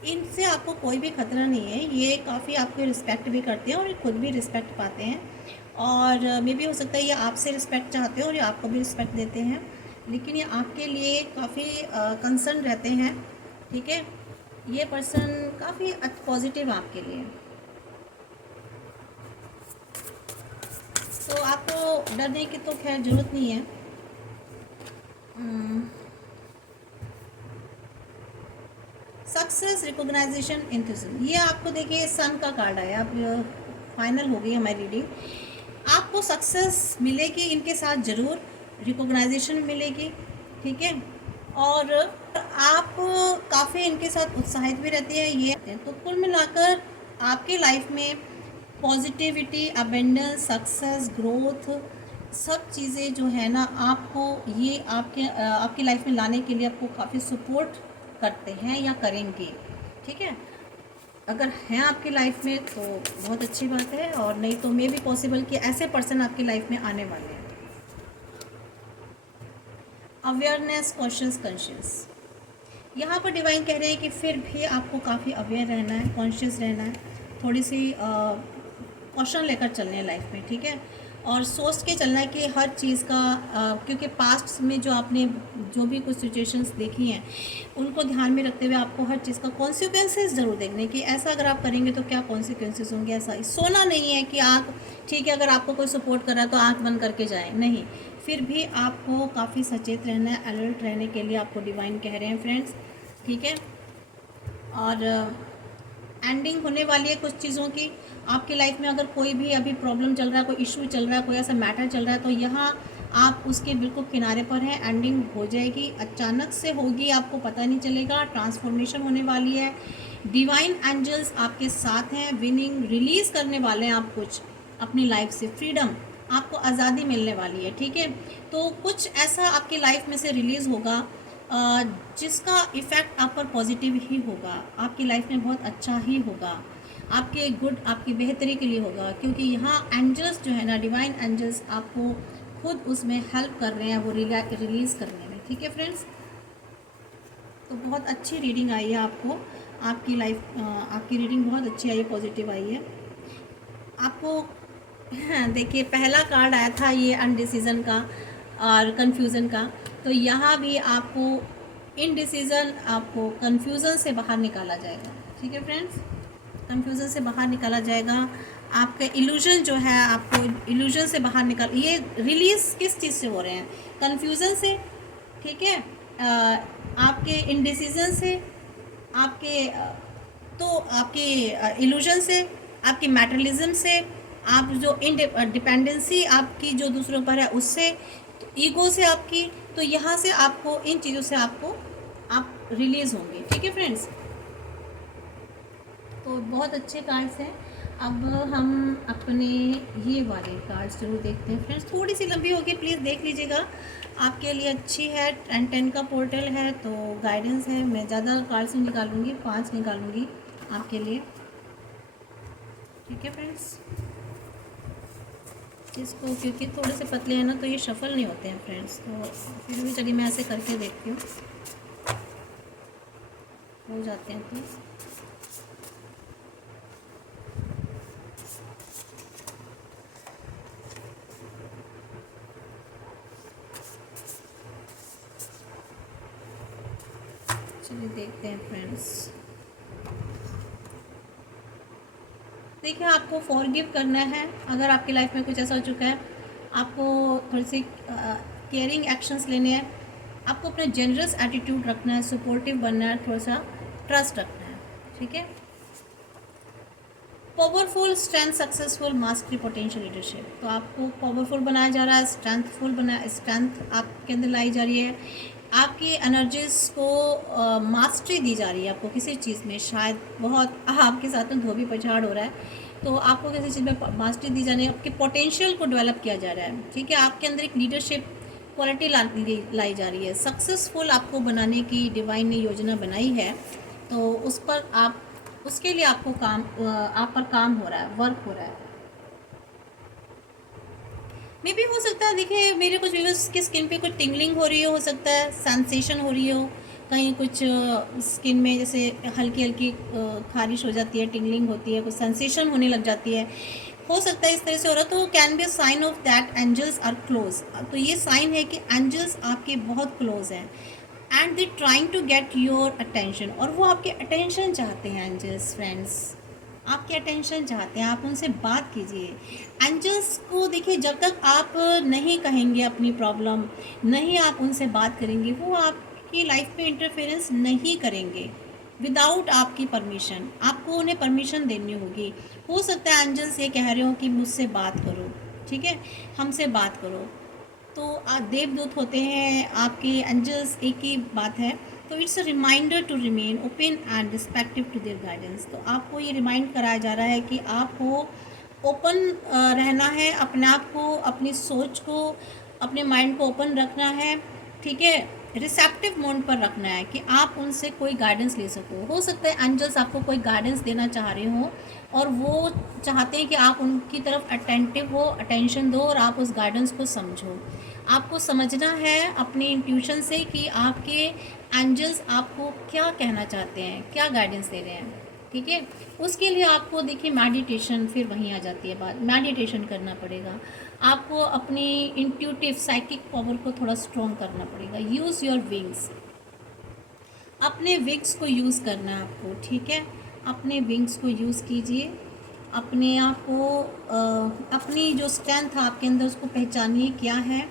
इनसे आपको कोई भी खतरा नहीं है, ये काफ़ी आपको रिस्पेक्ट भी करते हैं और ये खुद भी रिस्पेक्ट पाते हैं, और मे भी हो सकता है ये आपसे रिस्पेक्ट चाहते हैं और ये आपको भी रिस्पेक्ट देते हैं, लेकिन ये आपके लिए काफ़ी कंसर्न रहते हैं। ठीक है, ये पर्सन काफ़ी पॉजिटिव आपके लिए, तो आपको डरने की तो खैर ज़रूरत नहीं है। सक्सेस, रिकॉग्नाइजेशन, एंथुसिज्म, ये आपको देखिए सन का कार्ड आया। अब फाइनल हो गई हमारी रीडिंग। आपको सक्सेस मिलेगी इनके साथ ज़रूर, रिकॉग्नाइजेशन मिलेगी। ठीक है, और आप काफ़ी इनके साथ उत्साहित भी रहती है ये। तो कुल मिलाकर आपके लाइफ में पॉजिटिविटी, अबेंडेंस, सक्सेस, ग्रोथ, सब चीज़ें जो है ना आपको ये आपकी लाइफ में लाने के लिए आपको काफ़ी सपोर्ट करते हैं या करेंगे। ठीक है, अगर हैं आपकी लाइफ में तो बहुत अच्छी बात है, और नहीं तो मे भी पॉसिबल कि ऐसे पर्सन आपकी लाइफ में आने वाले हैं। अवेयरनेस, कॉन्शियस, कॉन्शियस, यहाँ पर डिवाइन कह रहे हैं कि फिर भी आपको काफ़ी अवेयर रहना है, कॉन्शियस रहना है, थोड़ी सी कॉशन लेकर चलने हैं लाइफ में। ठीक है, और सोच के चलना है कि हर चीज़ का क्योंकि पास्ट में जो आपने जो भी कुछ सिचुएशंस देखी हैं उनको ध्यान में रखते हुए आपको हर चीज़ का कॉन्सिक्वेंसेस ज़रूर देखने कि ऐसा अगर आप करेंगे तो क्या कॉन्सिक्वेंसेस होंगे। ऐसा सोना नहीं है कि आँख, ठीक है अगर आपको कोई सपोर्ट कर रहा है तो आँख बंद करके जाए, नहीं, फिर भी आपको काफ़ी सचेत रहना है, अलर्ट रहने के लिए आपको डिवाइन कह रहे हैं फ्रेंड्स। ठीक है, और एंडिंग होने वाली है कुछ चीज़ों की आपकी लाइफ में। अगर कोई भी अभी प्रॉब्लम चल रहा है, कोई इशू चल रहा है, कोई ऐसा मैटर चल रहा है, तो यहाँ आप उसके बिल्कुल किनारे पर हैं, एंडिंग हो जाएगी, अचानक से होगी, आपको पता नहीं चलेगा, ट्रांसफॉर्मेशन होने वाली है। डिवाइन एंजल्स आपके साथ हैं, विनिंग, रिलीज़ करने वाले हैं आप कुछ अपनी लाइफ से, फ्रीडम, आपको आज़ादी मिलने वाली है। ठीक है, तो कुछ ऐसा आपकी लाइफ में से रिलीज़ होगा जिसका इफ़ेक्ट आप पर पॉजिटिव ही होगा, आपकी लाइफ में बहुत अच्छा ही होगा, आपके गुड, आपकी बेहतरी के लिए होगा, क्योंकि यहाँ एंजल्स जो है ना, डिवाइन एंजल्स आपको खुद उसमें हेल्प कर रहे हैं वो रिलीज़ करने में। ठीक है फ्रेंड्स, तो बहुत अच्छी रीडिंग आई है आपको, आपकी लाइफ, आपकी रीडिंग बहुत अच्छी आई है, पॉजिटिव आई है आपको। हाँ, देखिए पहला कार्ड आया था ये अनडिसीजन का और कन्फ्यूज़न का, तो यहाँ भी आपको इनडिसीजन, आपको कन्फ्यूज़न से बाहर निकाला जाएगा। ठीक है फ्रेंड्स, कन्फ्यूज़न से बाहर निकाला जाएगा, आपका इल्यूजन जो है, आपको इल्यूजन से बाहर निकाल, ये रिलीज़ किस चीज़ से हो रहे हैं, कन्फ्यूज़न से। ठीक है, आपके इनडिसीजन से, आपके तो आपके इल्यूजन से, आपकी मैटरलिज्म से, आप जो डिपेंडेंसी आपकी जो दूसरों पर है उससे, तो ईगो से आपकी, तो यहाँ से आपको इन चीज़ों से आप रिलीज़ होंगे। ठीक है फ्रेंड्स, तो बहुत अच्छे कार्ड्स हैं। अब हम अपने ये वाले कार्ड्स जरूर देखते हैं फ्रेंड्स, थोड़ी सी लंबी होगी, प्लीज़ देख लीजिएगा, आपके लिए अच्छी है। 10 का पोर्टल है तो गाइडेंस है, मैं ज़्यादा कार्ड्स नहीं निकालूंगी, 5 निकालूंगी आपके लिए। ठीक है फ्रेंड्स, इसको क्योंकि थोड़े से पतले हैं ना तो ये शफल नहीं होते हैं फ्रेंड्स, तो फिर भी चलिए मैं ऐसे करके देखती हूँ, हो जाते हैं तो। चलिए देखते हैं फ्रेंड्स। देखिए आपको फॉरगिव करना है, अगर आपकी लाइफ में कुछ ऐसा हो चुका है, आपको थोड़ी सी केयरिंग एक्शंस लेने हैं, आपको अपना जेनरस एटीट्यूड रखना है, सपोर्टिव बनना है, थोड़ा सा ट्रस्ट रखना है, ठीक है। Powerful, strength, successful, mastery, potential, leadership. तो आपको पावरफुल बनाया जा रहा है, स्ट्रेंथ आपके अंदर लाई जा रही है, आपकी एनर्जीज को मास्टरी दी जा रही है आपको किसी चीज़ में, शायद बहुत आपके साथ में धोबी पछाड़ हो रहा है तो आपको किसी चीज़ में मास्टरी दी जानी है, आपके पोटेंशियल को डेवलप किया जा रहा है, ठीक है। आपके अंदर एक लीडरशिप क्वालिटी लाई जा रही है, सक्सेसफुल आपको बनाने की डिवाइन ने योजना बनाई है, तो उस पर आप, उसके लिए आपको आप पर काम हो रहा है, वर्क हो रहा है। मे भी हो सकता है, देखिए मेरे कुछ व्यूअर्स की स्किन पे कुछ टिंगलिंग हो रही हो सकता है, सेंसेशन हो रही हो, कहीं कुछ स्किन में जैसे हल्की हल्की खारिश हो जाती है, टिंगलिंग होती है, कुछ सेंसेशन होने लग जाती है, हो सकता है इस तरह से हो रहा। तो can be a sign of that angels are close. तो ये साइन है कि एंजल्स आपके बहुत क्लोज हैं and they trying to get your attention, और वो आपके अटेंशन चाहते हैं। एंजल्स फ्रेंड्स आपके अटेंशन चाहते हैं, आप उनसे बात कीजिए। एंजल्स को देखिए, जब तक आप नहीं कहेंगे अपनी प्रॉब्लम, नहीं आप उनसे बात करेंगे, वो आपकी लाइफ में इंटरफेरेंस नहीं करेंगे विदाउट आपकी परमिशन। आपको उन्हें परमिशन देनी होगी। हो सकता है एंजल्स ये कह रहे हो कि मुझसे बात करो, ठीक है, हमसे बात करो। तो देवदूत होते हैं आपके एंजल्स, एक ही बात है। तो it's a reminder to remain open and respective to their guidance. तो आपको ये रिमाइंड कराया जा रहा है कि आपको ओपन रहना है, अपने आप को, अपनी सोच को, अपने माइंड को ओपन रखना है, ठीक है, रिसेप्टिव मोड पर रखना है कि आप उनसे कोई गाइडेंस ले सको। हो सकता है एंजल्स आपको कोई गाइडेंस देना चाह रहे हो और वो चाहते हैं कि आप उनकी तरफ अटेंटिव हो, अटेंशन दो और आप उस गाइडेंस को समझो। आपको समझना है अपनी इंट्यूशन से कि आपके एंजल्स आपको क्या कहना चाहते हैं, क्या गाइडेंस दे रहे हैं, ठीक है। उसके लिए आपको देखिए मेडिटेशन, फिर वहीं आ जाती है बात, मेडिटेशन करना पड़ेगा आपको, अपनी इंट्यूटिव साइकिक पावर को थोड़ा स्ट्रॉन्ग करना पड़ेगा। यूज़ योर विंग्स, अपने विंग्स को यूज़ करना है आपको, ठीक है, अपने विंग्स को यूज़ कीजिए, अपने आप को अपनी जो स्ट्रेंथ आपके अंदर उसको पहचानिए क्या है।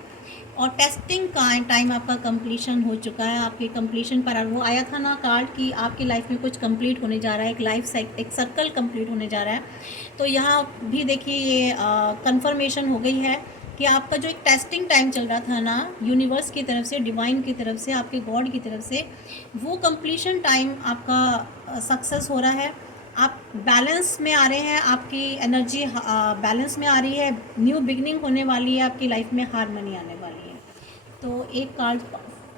और टेस्टिंग का टाइम आपका कंप्लीशन हो चुका है, आपके कंप्लीशन पर वो आया था ना कार्ड कि आपकी लाइफ में कुछ कंप्लीट होने जा रहा है, एक सर्कल कंप्लीट होने जा रहा है। तो यहाँ भी देखिए ये कंफर्मेशन हो गई है कि आपका जो एक टेस्टिंग टाइम चल रहा था ना, यूनिवर्स की तरफ से, डिवाइन की तरफ से, आपके गॉड की तरफ से, वो कंप्लीशन टाइम आपका सक्सेस हो रहा है। आप बैलेंस में आ रहे हैं, आपकी एनर्जी बैलेंस में आ रही है, न्यू बिगनिंग होने वाली है, आपकी लाइफ में हारमनी आने वाली है। तो एक कार्ड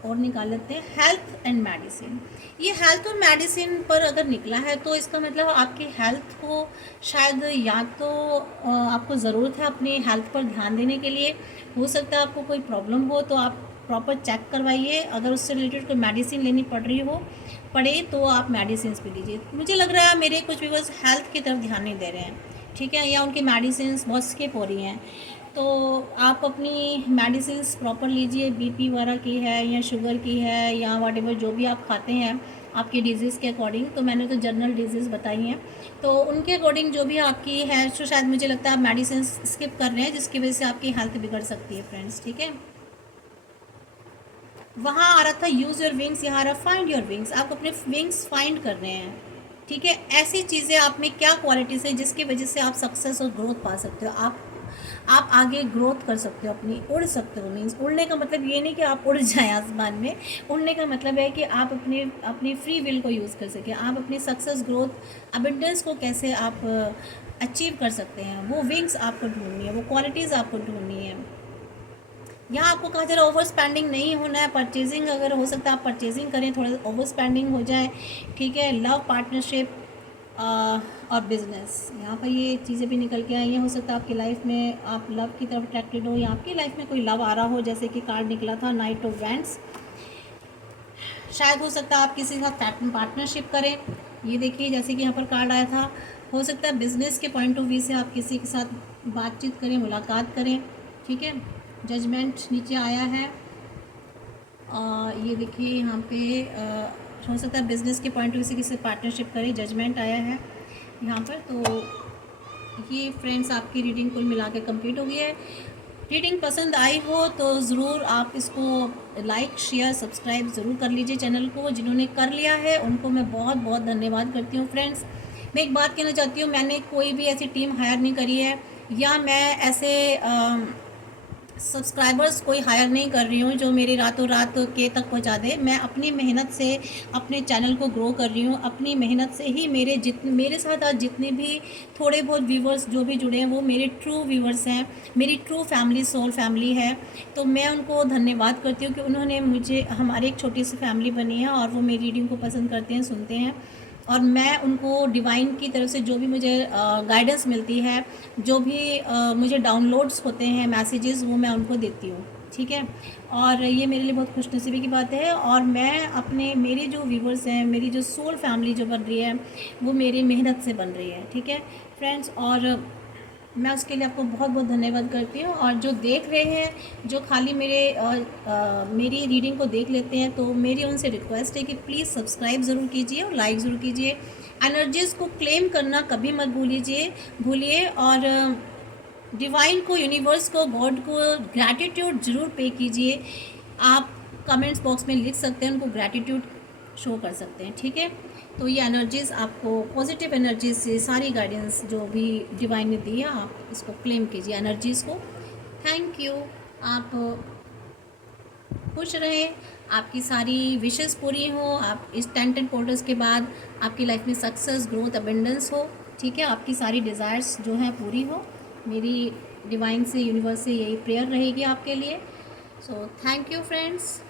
और निकाल लेते हैं, हेल्थ एंड मेडिसिन। ये हेल्थ और मेडिसिन पर अगर निकला है तो इसका मतलब आपकी हेल्थ को शायद, या तो आपको ज़रूरत है अपनी हेल्थ पर ध्यान देने के लिए, हो सकता है आपको कोई प्रॉब्लम हो तो आप प्रॉपर चेक करवाइए, अगर उससे रिलेटेड कोई मेडिसिन लेनी पड़े तो आप मेडिसिन भी लीजिए। मुझे लग रहा है मेरे कुछ व्यूअर्स हेल्थ की तरफ ध्यान नहीं दे रहे हैं, ठीक है, या उनकी मेडिसिन बहुत स्किप हो रही हैं। तो आप अपनी मेडिसिन प्रॉपर लीजिए, बीपी वगैरह की है या शुगर की है या व्हाटएवर जो भी आप खाते हैं आपकी डिजीज़ के अकॉर्डिंग। तो मैंने तो जनरल डिजीज़ बताई हैं, तो उनके अकॉर्डिंग जो भी आपकी है, तो शायद मुझे लगता है आप मेडिसिन स्किप कर रहे हैं, जिसकी वजह से आपकी हेल्थ बिगड़ सकती है फ्रेंड्स, ठीक है। वहाँ आ रहा था यूज़ योर विंग्स, यहाँ आ रहा फाइंड योर विंग्स। आप अपने विंग्स फाइंड कर रहे हैं, ठीक है। ऐसी चीज़ें आप में क्या क्वालिटीज़ है जिसकी वजह से आप सक्सेस और ग्रोथ पा सकते हो, आप आगे ग्रोथ कर सकते हो, अपनी उड़ सकते हो। मीन्स उड़ने का मतलब ये नहीं कि आप उड़ जाएं आसमान में, उड़ने का मतलब है कि आप अपनी फ्री विल को यूज़ कर सकें, आप अपनी सक्सेस, ग्रोथ, अबंडेंस को कैसे आप अचीव कर सकते हैं, वो विंग्स आपको ढूंढनी है, वो क्वालिटीज़ आपको ढूंढनी है। यहाँ आपको कहा जा रहा है ओवर स्पेंडिंग नहीं होना है, परचेजिंग अगर हो सकता है आप परचेजिंग करें, थोड़ा ओवर स्पेंडिंग हो जाए, ठीक है। लव पार्टनरशिप, और बिज़नेस, यहाँ पर ये चीज़ें भी निकल के आई हैं। हो सकता है आपकी लाइफ में आप लव की तरफ अट्रैक्टेड हो, या आपकी लाइफ में कोई लव आ रहा हो, जैसे कि कार्ड निकला था नाइट ऑफ वैंड्स। शायद हो सकता है आप किसी के साथ पार्टनरशिप करें। ये देखिए जैसे कि यहाँ पर कार्ड आया था, हो सकता है बिज़नेस के पॉइंट ऑफ व्यू से आप किसी के साथ बातचीत करें, मुलाकात करें, ठीक है। जजमेंट नीचे आया है। ये देखिए यहाँ पे हो सकता है बिज़नेस के पॉइंट ऑफ व्यू से किसी से पार्टनरशिप करें, जजमेंट आया है यहाँ पर। तो ये फ्रेंड्स आपकी रीडिंग कुल मिला के कम्प्लीट हो गई है। रीडिंग पसंद आई हो तो ज़रूर आप इसको लाइक शेयर सब्सक्राइब ज़रूर कर लीजिए चैनल को। जिन्होंने कर लिया है उनको मैं बहुत बहुत धन्यवाद करती हूँ। फ्रेंड्स, मैं एक बात कहना चाहती हूँ, मैंने कोई भी ऐसी टीम हायर नहीं करी है, या मैं ऐसे सब्सक्राइबर्स कोई हायर नहीं कर रही हूँ जो मेरे रातों रात के तक पहुँचा दे। मैं अपनी मेहनत से अपने चैनल को ग्रो कर रही हूँ। अपनी मेहनत से ही मेरे साथ आज जितने भी थोड़े बहुत व्यूवर्स जो भी जुड़े हैं वो मेरे ट्रू व्यूवर्स हैं, मेरी ट्रू फैमिली, सोल फैमिली है। तो मैं उनको धन्यवाद करती हूँ कि उन्होंने मुझे, हमारी एक छोटी सी फैमिली बनी है और वो मेरी रीडिंग को पसंद करते हैं, सुनते हैं। और मैं उनको डिवाइन की तरफ से जो भी मुझे गाइडेंस मिलती है, जो भी मुझे डाउनलोड्स होते हैं मैसेजेस, वो मैं उनको देती हूँ, ठीक है। और ये मेरे लिए बहुत खुशनसीबी की बात है। और मैं अपने, मेरे जो व्यूवर्स हैं, मेरी जो सोल फैमिली जो बन रही है वो मेरी मेहनत से बन रही है, ठीक है फ्रेंड्स। और मैं उसके लिए आपको बहुत बहुत धन्यवाद करती हूँ। और जो देख रहे हैं, जो खाली मेरी रीडिंग को देख लेते हैं, तो मेरी उनसे रिक्वेस्ट है कि प्लीज़ सब्सक्राइब ज़रूर कीजिए और लाइक ज़रूर कीजिए। एनर्जीज़ को क्लेम करना कभी मत भूलिए। और डिवाइन को, यूनिवर्स को, गॉड को ग्रैटिट्यूड ज़रूर पे कीजिए। आप कमेंट्स बॉक्स में लिख सकते हैं, उनको ग्रैटिट्यूड शो कर सकते हैं, ठीक है। तो ये एनर्जीज़ आपको, पॉजिटिव एनर्जीज से सारी गाइडेंस जो भी डिवाइन ने दी है, आप इसको क्लेम कीजिए एनर्जीज़ को। Thank you. आप खुश रहें, आपकी सारी विशेस पूरी हो, आप इस 10 क्वार्टर्स के बाद आपकी लाइफ में सक्सेस, ग्रोथ, अबेंडेंस हो, ठीक है। आपकी सारी डिज़ायर्स जो हैं पूरी हो। मेरी डिवाइन से, यूनिवर्स से यही प्रेयर रहेगी आपके लिए। So thank you friends.